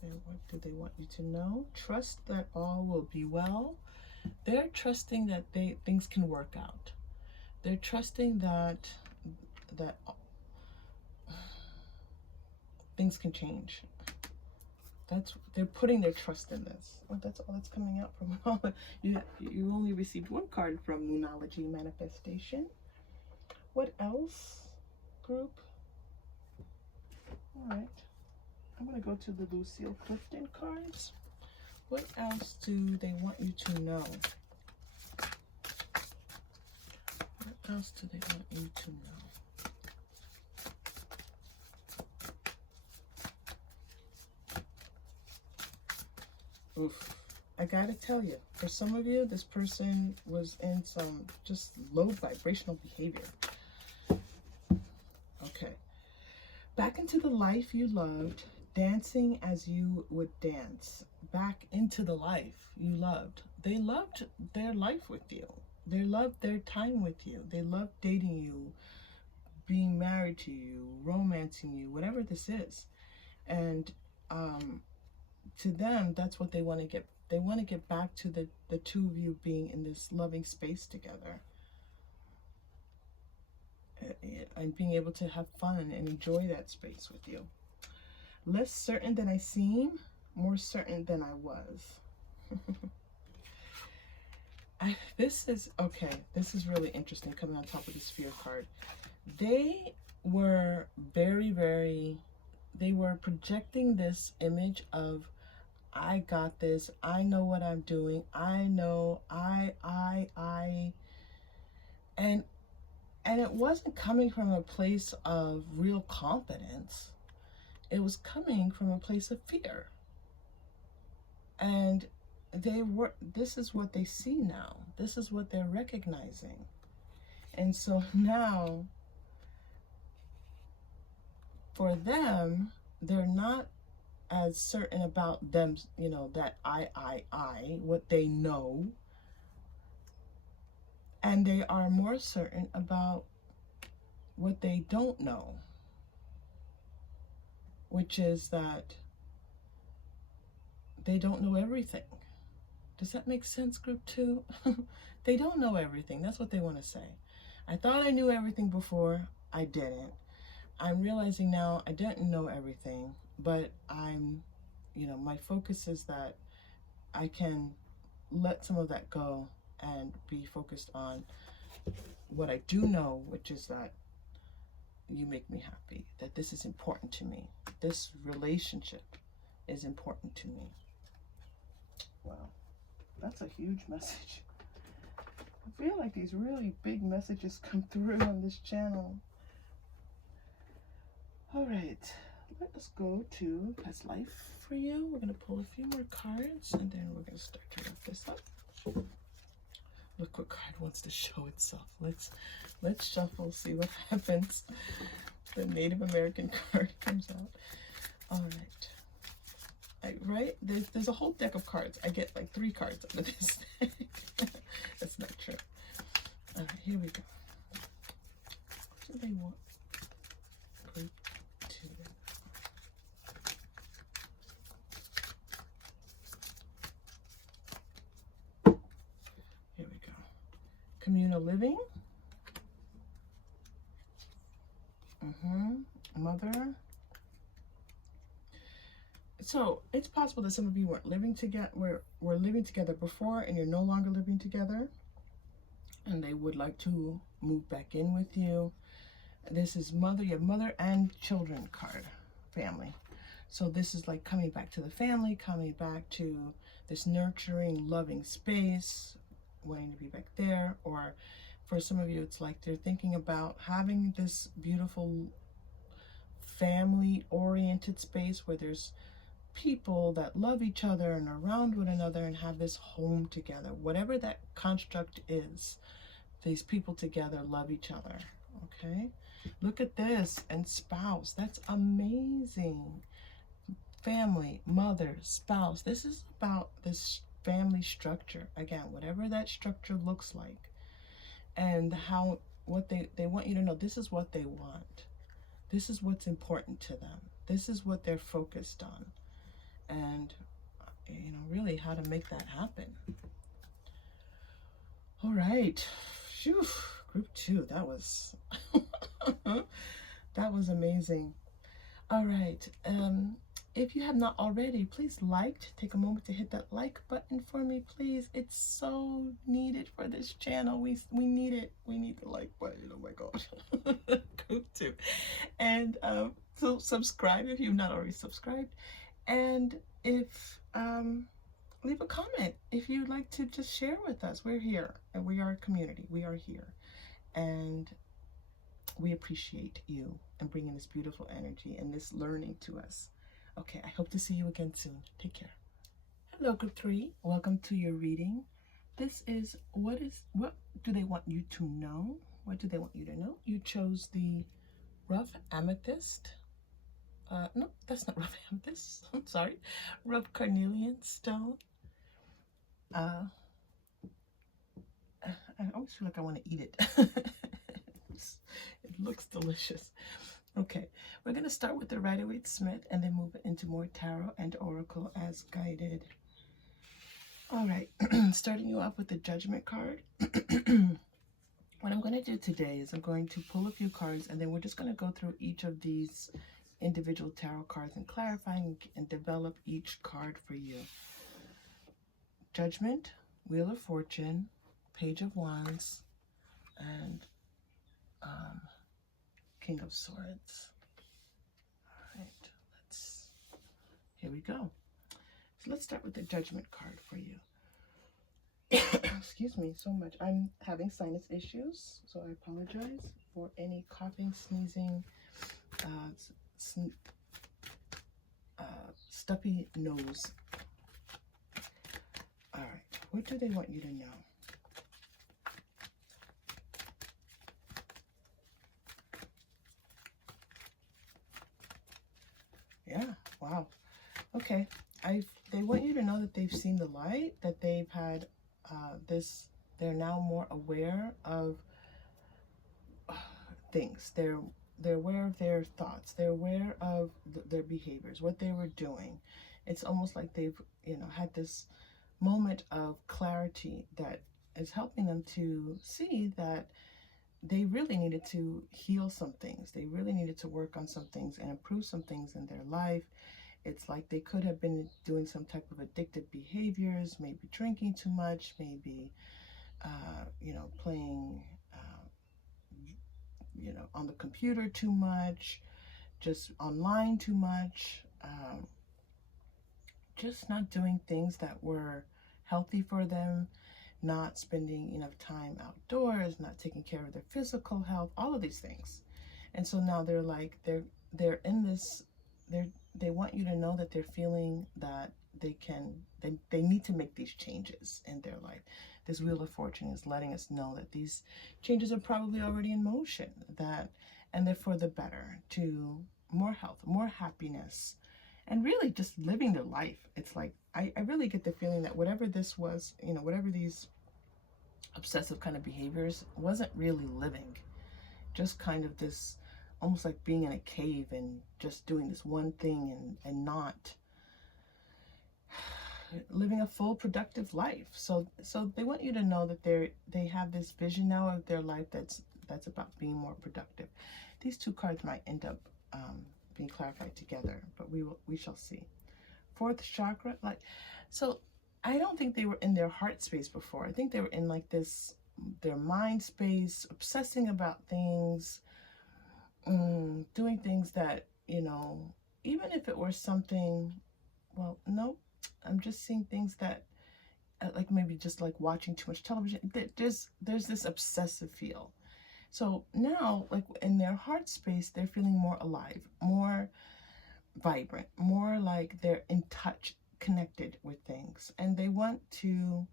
What do they want you to know? Trust that all will be well. They're trusting that things can work out. They're trusting that things can change. They're putting their trust in this. Oh, that's all that's coming out from you only received one card from Moonology manifestation. What else, group? All right. I'm going to go to the Lucille Clifton cards. What else do they want you to know? What else do they want you to know? Oof. I gotta tell you, for some of you, this person was in some just low vibrational behavior. Okay. Back into the life you loved, dancing as you would dance. Back into the life you loved. They loved their life with you. They loved their time with you. They loved dating you, being married to you, romancing you, whatever this is. And to them, that's what they want to get. They want to get back to the two of you being in this loving space together. And being able to have fun and enjoy that space with you. Less certain than I seem, more certain than I was. This is really interesting coming on top of the Sphere card. They were they were projecting this image of, I got this, I know what I'm doing, I know, and it wasn't coming from a place of real confidence. It was coming from a place of fear. And this is what they see now. This is what they're recognizing. And so now, for them, they're not as certain about them, that what they know. And they are more certain about what they don't know, which is that they don't know everything. Does that make sense, group 2? They don't know everything. That's what they want to say. I thought I knew everything before. I didn't. I'm realizing now I didn't know everything, but my focus is that I can let some of that go and be focused on what I do know, which is that you make me happy, that this is important to me. This relationship is important to me. Wow, that's a huge message. I feel like these really big messages come through on this channel. All right, let us go to past life for you. We're going to pull a few more cards, and then we're going to start to wrap this up. Look what card wants to show itself. Let's shuffle, see what happens. The Native American card comes out. All right. There's a whole deck of cards. I get like 3 cards out of this deck. That's not true. All right, here we go. What do they want? Group 2. Here we go. Communal living. Mother. So it's possible that some of you weren't living together, were living together before, and you're no longer living together, and they would like to move back in with you. This is mother. You have mother and children card, family. So this is like coming back to the family, coming back to this nurturing, loving space, wanting to be back there. Or for some of you, it's like they're thinking about having this beautiful family-oriented space where there's people that love each other and are around one another and have this home together. Whatever that construct is, these people together love each other. Okay, look at this. And spouse, that's amazing. Family, mother, spouse. This is about this family structure. Again, whatever that structure looks like, and how, what they want you to know, this is what they want. This is what's important to them. This is what they're focused on. And, you know, really how to make that happen. All right. Phew. Group 2. That was, that was amazing. All right. If you have not already, please take a moment to hit that like button for me, please. It's so needed for this channel. We need it. We need the like button. Oh my God. Group 2. And so subscribe if you've not already subscribed. And if leave a comment if you'd like to just share with us. We're here, and we are a community. We are here, and we appreciate you and bringing this beautiful energy and this learning to us. Okay, I hope to see you again soon. Take care. Hello, Group 3. Welcome to your reading. This is what do they want you to know? What do they want you to know? You chose the rough amethyst. No, that's not rough amethyst. I'm sorry. Rough carnelian stone. I always feel like I want to eat it. It looks delicious. Okay, we're going to start with the Rider-Waite-Smith and then move into more tarot and oracle as guided. All right, starting you off with the Judgment card. What I'm going to do today is I'm going to pull a few cards, and then we're just going to go through each of these individual tarot cards and clarifying and develop each card for you. Judgment, Wheel of Fortune, Page of Wands, and King of Swords. All right, here we go. So let's start with the Judgment card for you. Excuse me so much. I'm having sinus issues, so I apologize for any coughing, sneezing, stuffy nose. All right, what do they want you to know? Yeah, wow. Okay, they want you to know that they've seen the light, that they've had they're now more aware of things. They're aware of their thoughts. They're aware of their behaviors, what they were doing. It's almost like they've, had this moment of clarity that is helping them to see that they really needed to heal some things. They really needed to work on some things and improve some things in their life. It's like they could have been doing some type of addictive behaviors, maybe drinking too much, maybe, playing, on the computer too much, just online too much, just not doing things that were healthy for them, not spending enough time outdoors, not taking care of their physical health, all of these things. And so now they're like, they're in this, they want you to know that they're feeling that they need to make these changes in their life. This Wheel of Fortune is letting us know that these changes are probably already in motion, and they're for the better, to more health, more happiness, and really just living their life. It's like, I really get the feeling that whatever this was, whatever these obsessive kind of behaviors, wasn't really living. Just kind of this, almost like being in a cave and just doing this one thing and not living a full productive life. So they want you to know that they have this vision now of their life that's about being more productive. These two cards might end up being clarified together, but we shall see. Fourth chakra, like, so I don't think they were in their heart space before. I think they were in like this, their mind space, obsessing about things, doing things that, even if it were something, well, nope, I'm just seeing things that, like maybe just like watching too much television. There's this obsessive feel. So now, like in their heart space, they're feeling more alive, more vibrant, more like they're in touch, connected with things. And they want to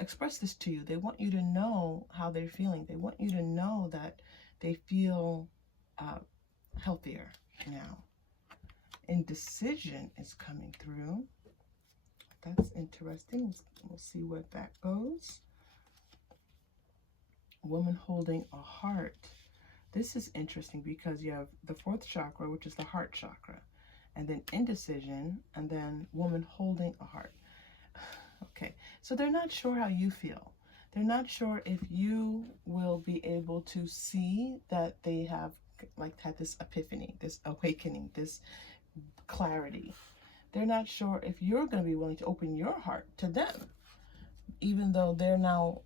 express this to you. They want you to know how they're feeling. They want you to know that they feel healthier now. Indecision is coming through. That's interesting. We'll see where that goes. Woman holding a heart. This is interesting because you have the fourth chakra, which is the heart chakra, and then indecision, and then woman holding a heart. Okay, so they're not sure how you feel. They're not sure if you will be able to see that they have like had this epiphany, this awakening, this clarity. They're not sure if you're going to be willing to open your heart to them, even though they're now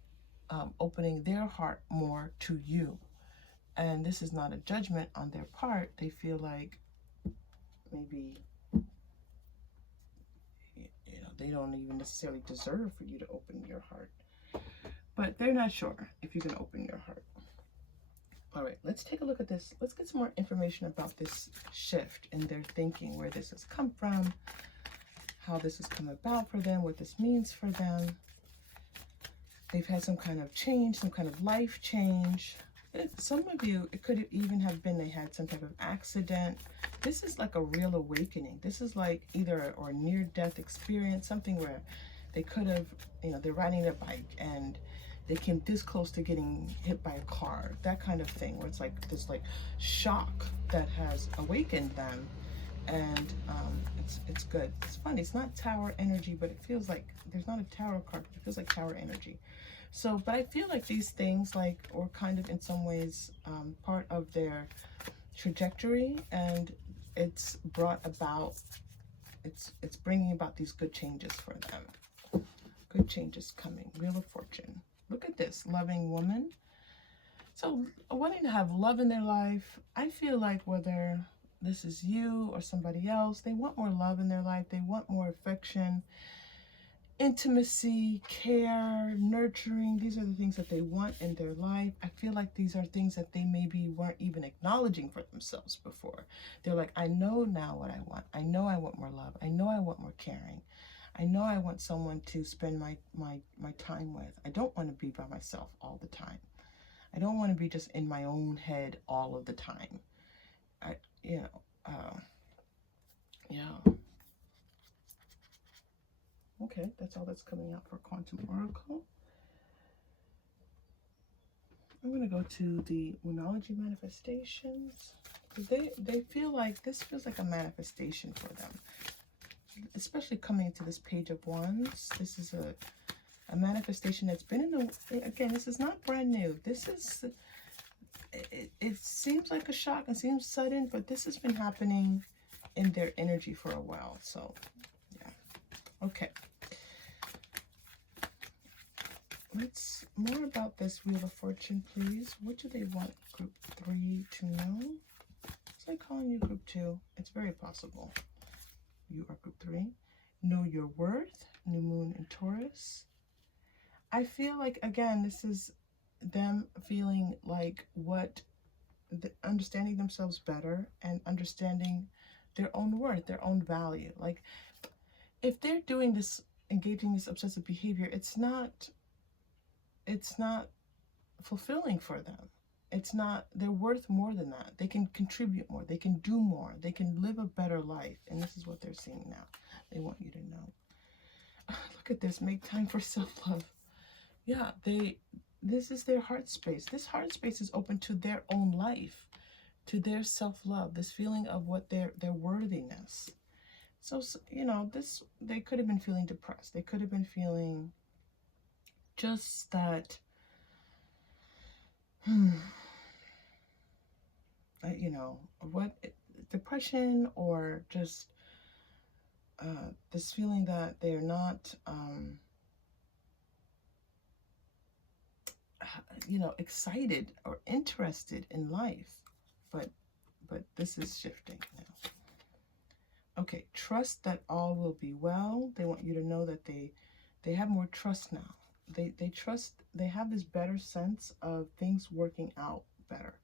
opening their heart more to you. And this is not a judgment on their part. They feel like maybe, they don't even necessarily deserve for you to open your heart. But they're not sure if you can open your heart. All right, let's take a look at this. Let's get some more information about this shift in their thinking, where this has come from, how this has come about for them, what this means for them. They've had some kind of change, some kind of life change. Some of you, it could even have been they had some type of accident. This is like a real awakening. This is like either or near-death experience, something where they could have, they're riding their bike and they came this close to getting hit by a car, that kind of thing, where it's like this like shock that has awakened them. And it's good. It's funny. It's not tower energy, but it feels like there's not a tarot card, but it feels like tower energy. So, but I feel like these things were kind of in some ways part of their trajectory, and it's brought about, it's bringing about these good changes for them. Good changes coming. Wheel of Fortune. Look at this, loving woman. So wanting to have love in their life, I feel like whether this is you or somebody else, they want more love in their life. They want more affection, intimacy, care, nurturing. These are the things that they want in their life. I feel like these are things that they maybe weren't even acknowledging for themselves before. They're like, I know now what I want. I know I want more love. I know I want more caring. I know I want someone to spend my time with. I don't want to be by myself all the time. I don't want to be just in my own head all of the time. Yeah. Okay, that's all that's coming out for Quantum Oracle. I'm going to go to the Moonology manifestations. They feel like, this feels like a manifestation for them. Especially coming into this Page of Wands. This is a manifestation that's been in the, again, this is not brand new. This is, it seems like a shock and seems sudden, but this has been happening in their energy for a while. So, yeah. Okay. Let's more about this Wheel of Fortune, please. What do they want Group 3 to know? It's like calling you Group 2. It's very possible. You are Group 3. Know your worth. New Moon in Taurus. I feel like, again, this is them feeling like understanding themselves better and understanding their own worth, their own value. Like, if they're doing this, engaging this obsessive behavior, it's not fulfilling for them. It's not, they're worth more than that. They can contribute more. They can do more. They can live a better life. And this is what they're seeing now. They want you to know. Look at this. Make time for self-love. Yeah, this is their heart space. This heart space is open to their own life, to their self-love, this feeling of what their worthiness. So, you know, this, they could have been feeling depressed. They could have been feeling just that, you know, what, depression, or just this feeling that they're not, you know, excited or interested in life. But this is shifting now. Okay, trust that all will be well. They want you to know that they have more trust now. They trust, they have this better sense of things working out better.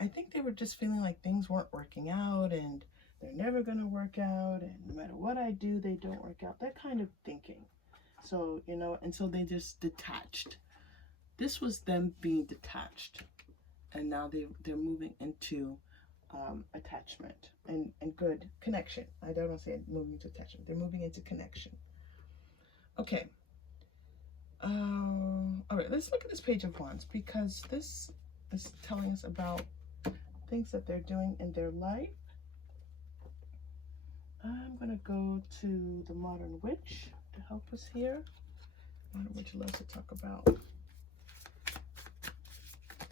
I think they were just feeling like things weren't working out, and they're never going to work out, and no matter what I do, they don't work out. That kind of thinking. So, you know, and so they just detached. This was them being detached, and now they're moving into attachment and good connection. I don't want to say moving into attachment. They're moving into connection. Okay. All right, let's look at this Page of Wands, because this is telling us about things that they're doing in their life. I'm going to go to the Modern Witch to help us here. Modern Witch loves to talk about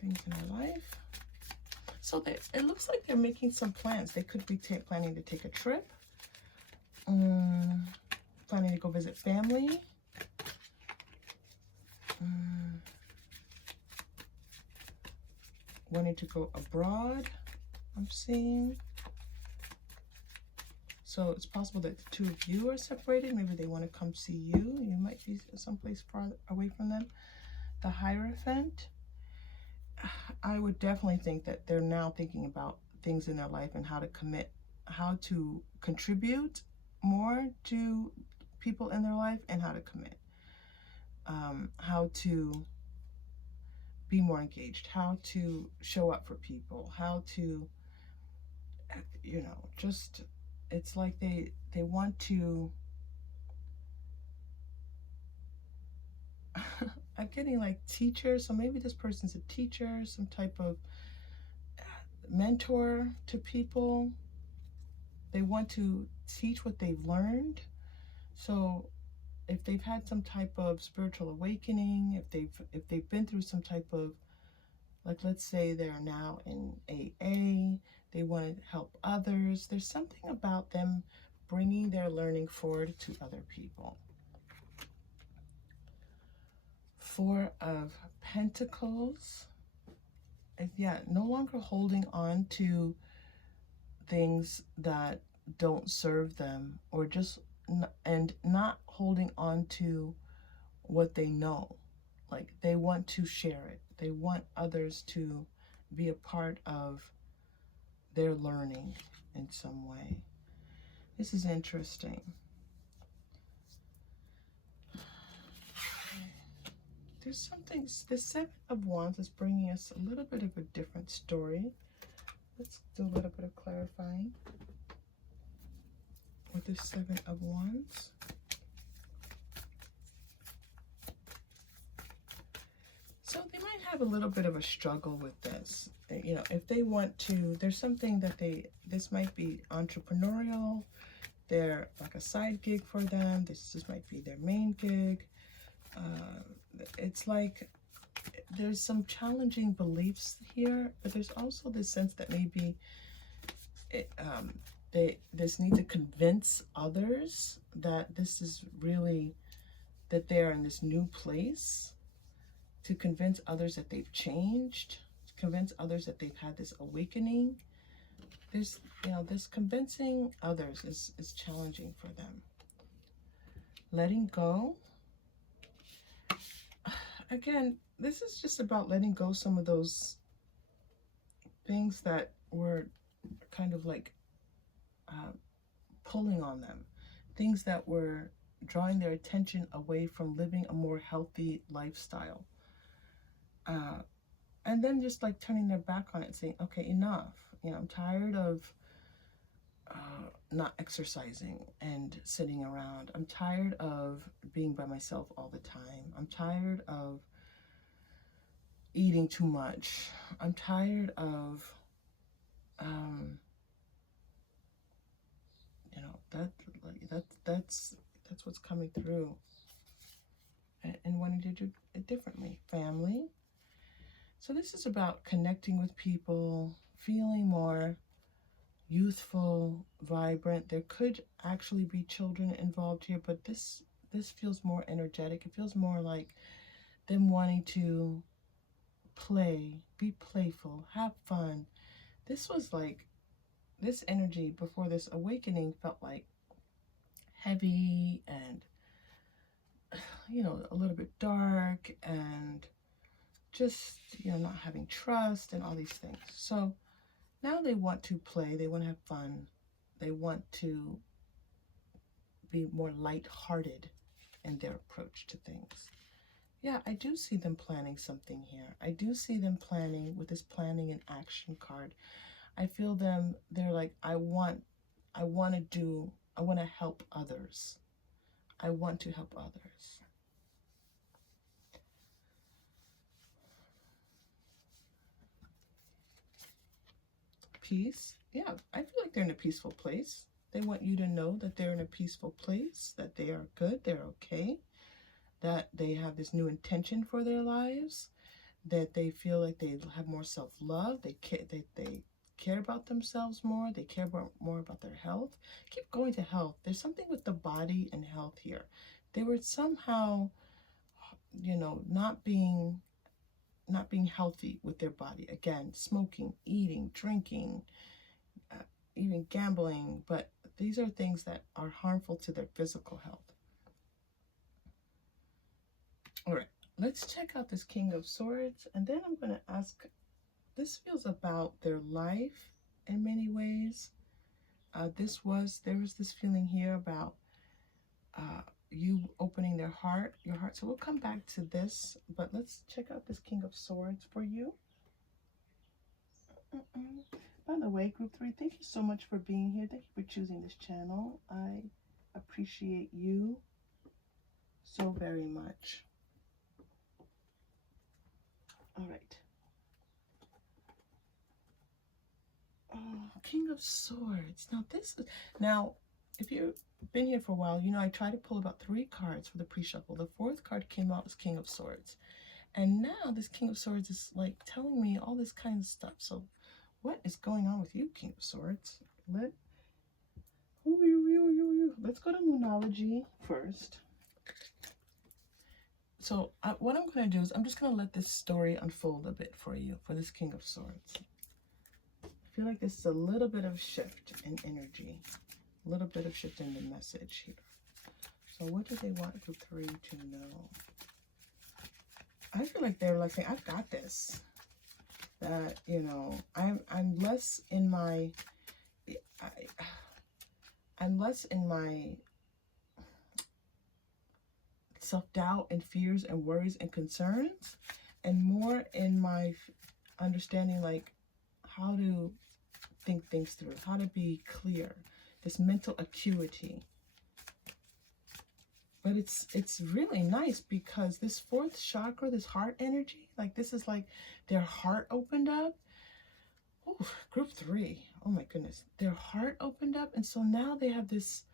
things in our life. So it looks like they're making some plans. They could be planning to take a trip, planning to go visit family, wanting to go abroad, I'm seeing. So it's possible that the two of you are separated. Maybe they want to come see you. You might be someplace far away from them. The Hierophant. I would definitely think that they're now thinking about things in their life and how to commit, how to contribute more to people in their life, and how to commit. How to be more engaged, how to show up for people, how to, you know, just, it's like they want to, I'm getting like teacher, so maybe this person's a teacher, some type of mentor to people. They want to teach what they've learned. So if they've had some type of spiritual awakening, if they've been through some type of, like, let's say they're now in AA, they want to help others. There's something about them bringing their learning forward to other people. Four of Pentacles. Yeah, no longer holding on to things that don't serve them, or just, and not holding on to what they know. Like, they want to share it. They want others to be a part of their learning in some way. This is interesting. There's something, the Seven of Wands is bringing us a little bit of a different story. Let's do a little bit of clarifying with the Seven of Wands. So they might have a little bit of a struggle with this. You know, if they want to, there's something that this might be entrepreneurial. They're like a side gig for them. This might be their main gig. It's like there's some challenging beliefs here, but there's also this sense that maybe they need to convince others that this is really, that they're in this new place, to convince others that they've changed, to convince others that they've had this awakening. There's, you know, this convincing others is challenging for them. Letting go. Again, this is just about letting go some of those things that were kind of like pulling on them. things that were drawing their attention away from living a more healthy lifestyle. And then just like turning their back on it and saying, okay, enough. You know, I'm tired of not exercising and sitting around. I'm tired of being by myself all the time. I'm tired of eating too much. I'm tired of, you know, that's what's coming through, and wanting to do it differently. Family. So this is about connecting with people, feeling more youthful, vibrant. There could actually be children involved here, but this feels more energetic. It feels more like them wanting to play, be playful, have fun. This was like, this energy before this awakening felt like heavy and, you know, a little bit dark and just, you know, not having trust and all these things. So now they want to play, they want to have fun, they want to be more lighthearted in their approach to things. Yeah, I do see them planning something here. I do see them planning with this planning and action card. I feel them, they're like, I want to help others. I want to help others. Peace. Yeah, I feel like they're in a peaceful place. They want you to know that they're in a peaceful place, that they are good, they're okay, that they have this new intention for their lives, that they feel like they have more self-love, they care about themselves more, they care more about their health. Keep going to health. There's something with the body and health here. They were somehow, you know, not being healthy with their body. Again, smoking, eating, drinking, even gambling, but these are things that are harmful to their physical health. All right, let's check out this King of Swords, and then I'm going to ask, this feels about their life in many ways. There was this feeling here about you opening your heart. So we'll come back to this, but let's check out this King of Swords for you. By the way, Group 3, thank you so much for being here. Thank you for choosing this channel. I appreciate you so very much. All right. Oh, King of Swords. Now, if you've been here for a while, you know I try to pull about 3 cards for the pre-shuffle. The 4th card came out as King of Swords. And now this King of Swords is like telling me all this kind of stuff. So what is going on with you, King of Swords? Let's go to Moonology first. So what I'm going to do is I'm just going to let this story unfold a bit for you, for this King of Swords. I feel like this is a little bit of shift in energy, a little bit of shift in the message here. So what do they want Group 3 to know? I feel like they're like saying, I've got this. That, you know, I'm less in my self-doubt and fears and worries and concerns, and more in my understanding like how to think things through, how to be clear, this mental acuity. But it's really nice because this 4th chakra, this heart energy, like this is like their heart opened up. Ooh, Group 3, oh my goodness, their heart opened up, and so now they have this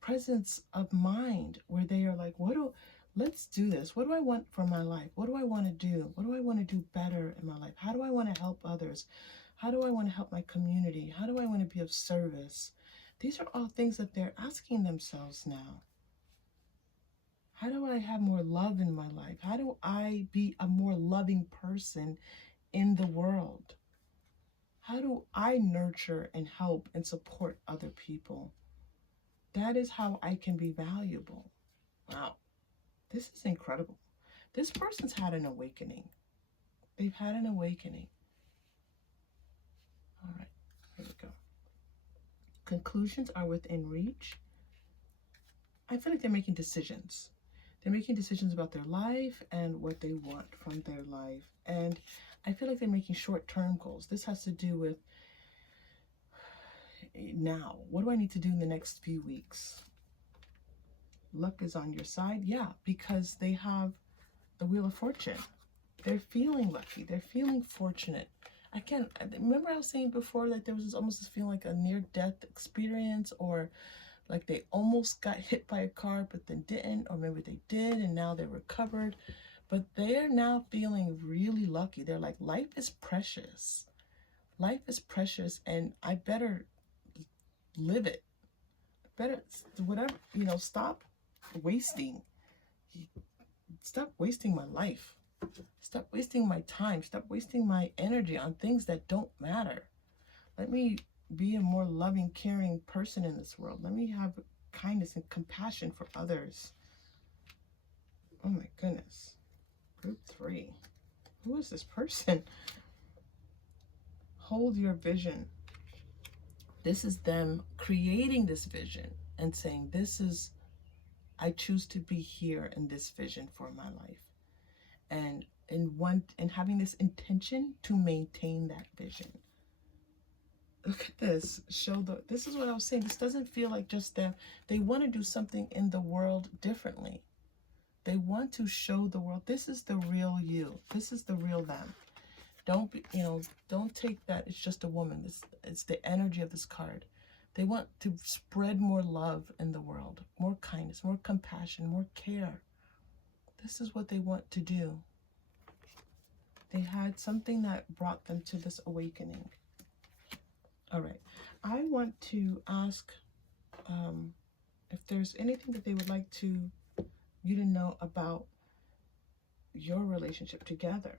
presence of mind where they are like, let's do this. What do I want for my life? What do I want to do? What do I want to do better in my life? How do I want to help others? How do I want to help my community? How do I want to be of service? These are all things that they're asking themselves now. How do I have more love in my life? How do I be a more loving person in the world? How do I nurture and help and support other people? That is how I can be valuable. Wow, this is incredible. This person's had an awakening. They've had an awakening. All right, here we go. Conclusions are within reach. I feel like they're making decisions. They're making decisions about their life and what they want from their life. And I feel like they're making short-term goals. This has to do with now. What do I need to do in the next few weeks? Luck is on your side. Yeah, because they have the Wheel of Fortune. They're feeling lucky. They're feeling fortunate. Remember I was saying before that there was almost this feeling like a near-death experience, or like they almost got hit by a car but then didn't, or maybe they did and now they recovered. But they're now feeling really lucky. They're like, life is precious. Life is precious, and I better live it. Better, whatever, stop wasting. Stop wasting my life. Stop wasting my time. Stop wasting my energy on things that don't matter. Let me be a more loving, caring person in this world. Let me have kindness and compassion for others. Oh my goodness. Group 3. Who is this person? Hold your vision. This is them creating this vision and saying, I choose to be here in this vision for my life. And having this intention to maintain that vision. Look at this. This is what I was saying. This doesn't feel like just them. They want to do something in the world differently. They want to show the world, this is the real you. This is the real them. Don't take that it's just a woman. It's the energy of this card. They want to spread more love in the world, more kindness, more compassion, more care. This is what they want to do. They had something that brought them to this awakening. All right. I want to ask if there's anything that they would like you to know about your relationship together.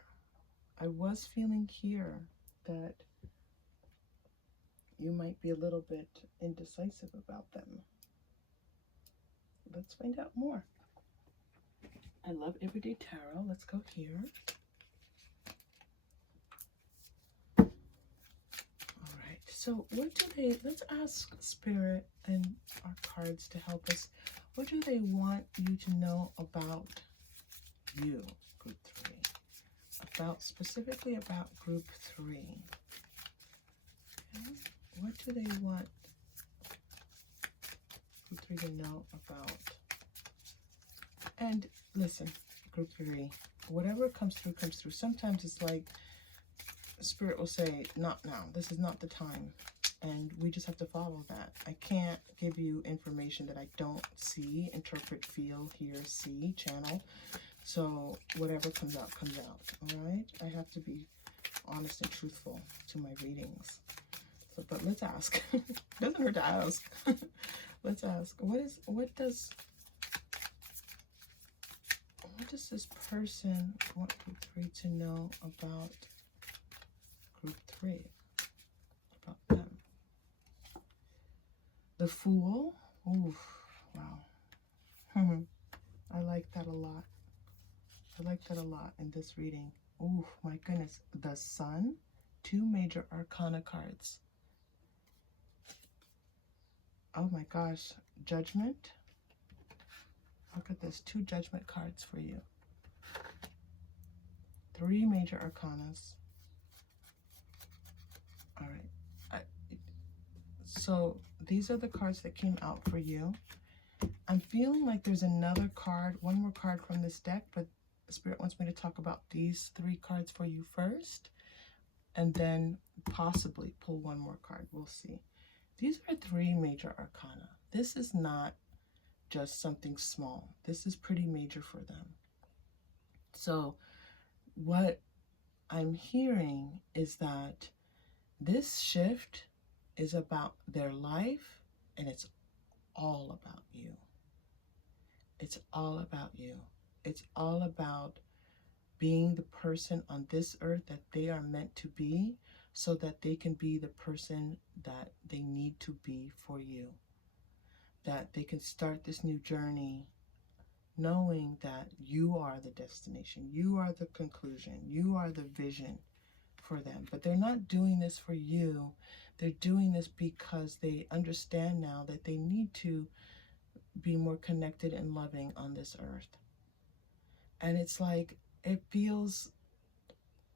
I was feeling here that you might be a little bit indecisive about them. Let's find out more. I love Everyday Tarot. Let's go here. All right. So let's ask Spirit and our cards to help us. What do they want you to know about you, Group 3? Specifically about Group 3. Okay. What do they want Group 3 to know about? And listen, Group 3, whatever comes through, comes through. Sometimes it's like Spirit will say, not now. This is not the time. And we just have to follow that. I can't give you information that I don't see, interpret, feel, hear, see, channel. So whatever comes out, comes out. All right? I have to be honest and truthful to my readings. So, but let's ask. Doesn't hurt to ask. Let's ask. What does this person want Group 3 to know about Group 3? About them. The Fool. Oof. Wow. I like that a lot. I like that a lot in this reading. Oh my goodness. The Sun. 2 major arcana cards. Oh my gosh. Judgment. Look at this. 2 Judgment cards for you. 3 major arcanas. All right. So these are the cards that came out for you. I'm feeling like there's another card, one more card from this deck, but Spirit wants me to talk about these 3 cards for you first, and then possibly pull one more card. We'll see. These are 3 major arcana. This is not just something small. This is pretty major for them. So what I'm hearing is that this shift is about their life, and it's all about you. It's all about you. It's all about being the person on this earth that they are meant to be, so that they can be the person that they need to be for you. That they can start this new journey knowing that you are the destination, you are the conclusion, you are the vision for them. But they're not doing this for you. They're doing this because they understand now that they need to be more connected and loving on this earth. And it's like, it feels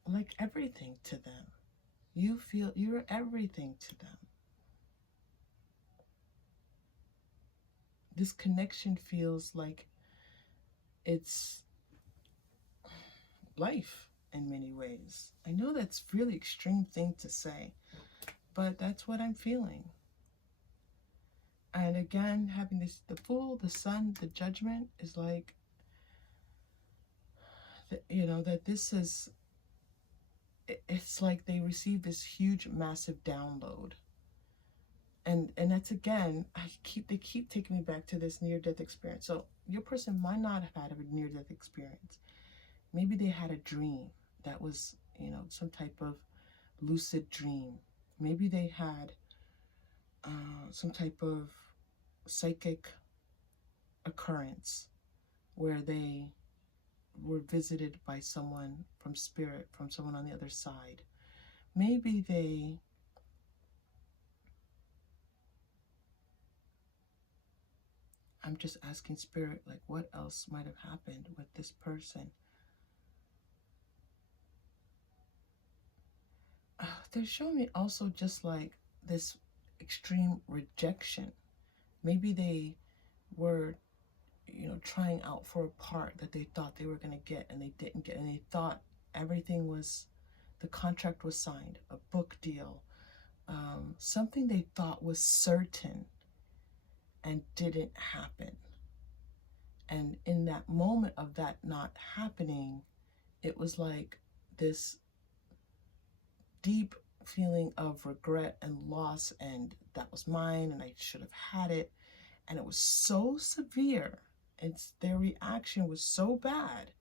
like everything to them. You feel you're everything to them. This connection feels like it's life in many ways. I know that's a really extreme thing to say, but that's what I'm feeling. And again, having this, the Fool, the Sun, the Judgment is like, you know, that this is, it's like they receive this huge, massive download. And that's, again, they keep taking me back to this near-death experience. So your person might not have had a near-death experience. Maybe they had a dream that was, you know, some type of lucid dream. Maybe they had some type of psychic occurrence where they were visited by someone from spirit, from someone on the other side. Maybe I'm just asking spirit, like, what else might have happened with this person? They're showing me also just like this extreme rejection. Maybe they were, you know, trying out for a part that they thought they were going to get and they didn't get, and they thought everything was, the contract was signed, a book deal, something they thought was certain and didn't happen. And in that moment of that not happening, it was like this deep feeling of regret and loss, and that was mine and I should have had it. And it was so severe, and their reaction was so bad,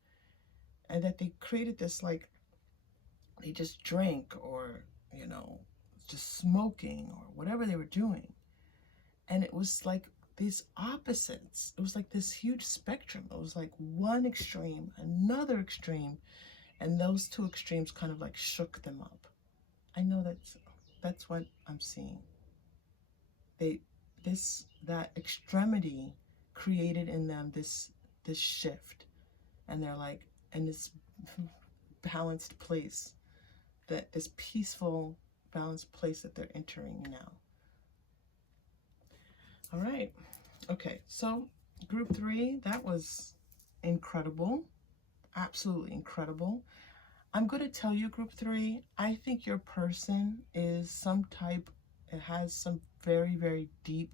and that they created this, like, they just drank, or, you know, just smoking or whatever they were doing. And it was like these opposites. It was like this huge spectrum. It was like one extreme, another extreme, and those two extremes kind of like shook them up. I know that's what I'm seeing. That extremity created in them this shift, and they're like in this balanced place, that this peaceful, balanced place that they're entering now. All right. Okay, so group 3, that was incredible. Absolutely incredible. I'm going to tell you, group 3, I think your person is some type, it has some very, very deep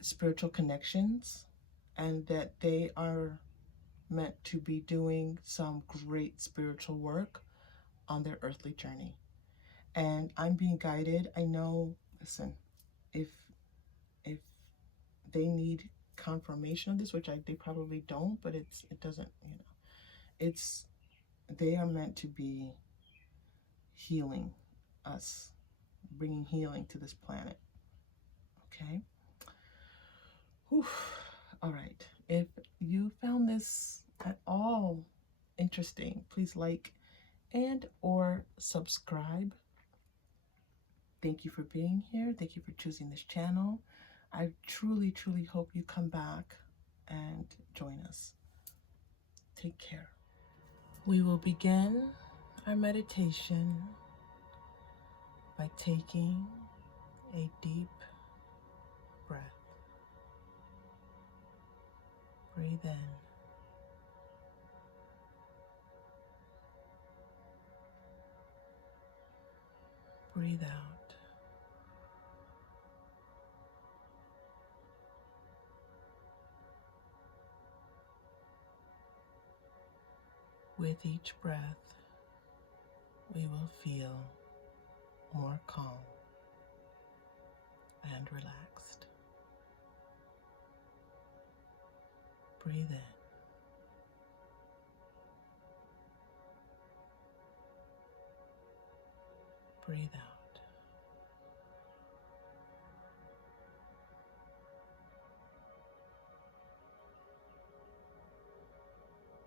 spiritual connections, and that they are meant to be doing some great spiritual work on their earthly journey. And I'm being guided. I know, listen, if they need confirmation of this, which they probably don't, but it doesn't, you know, they are meant to be healing us, bringing healing to this planet. Okay. Whew. All right. If you found this at all interesting, please like and or subscribe. Thank you for being here. Thank you for choosing this channel. I truly, truly hope you come back and join us. Take care. We will begin our meditation by taking a deep breath. Breathe in. Breathe out. With each breath, we will feel more calm and relaxed. Breathe in. Breathe out.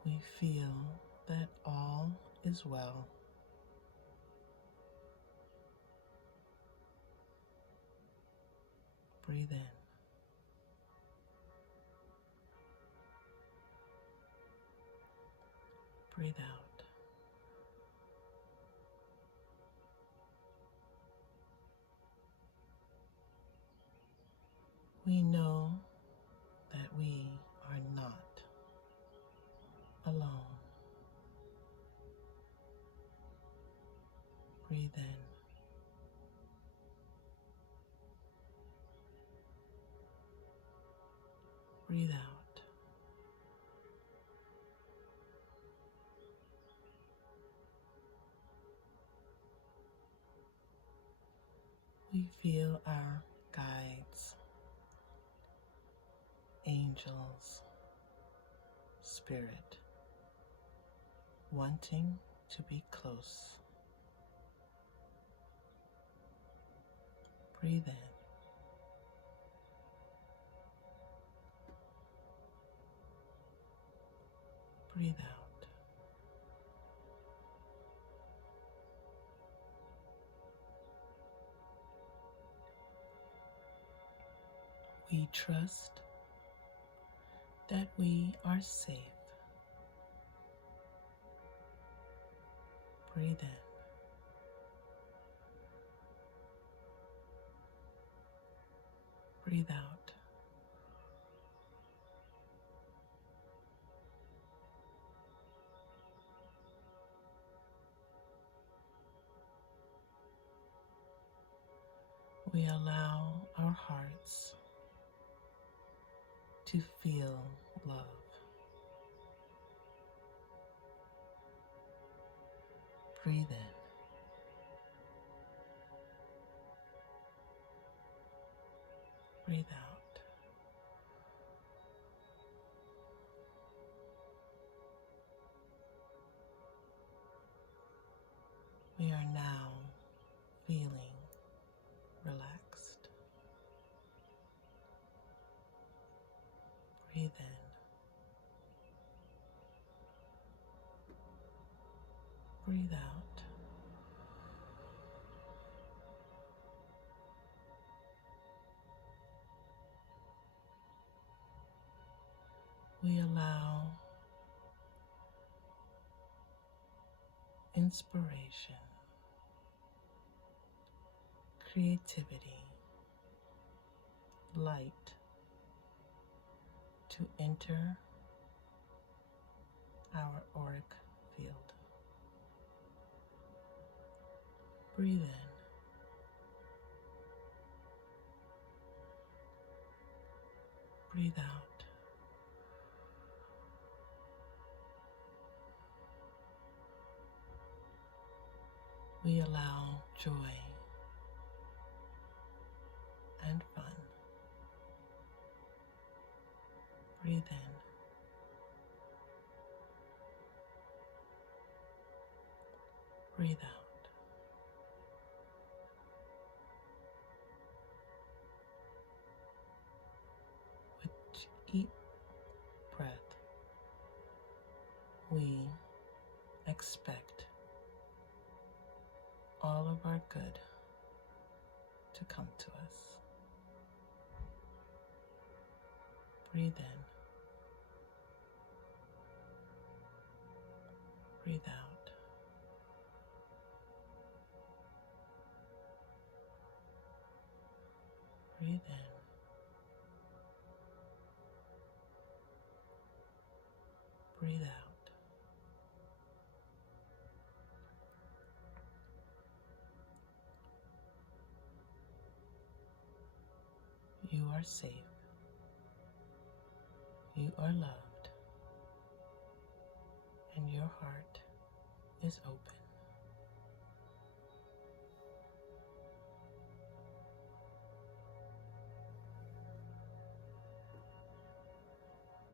We feel that all is well. Breathe in. Breathe out. We know that we are not alone. Breathe in. Breathe out. We feel our guides, angels, spirit, wanting to be close. Breathe in. Breathe out. We trust that we are safe. Breathe in. Breathe out. We allow our hearts to feel love. Breathe in. Breathe out. We are now feeling relaxed. Breathe in. Breathe out. We allow inspiration, creativity, light to enter our auric field. Breathe in. Breathe out. We allow joy and fun. Breathe in. Breathe out. With each breath, we expect all of our good to come to us. Breathe in. Breathe out. Breathe in. Breathe out. You are safe. You are loved. And your heart is open.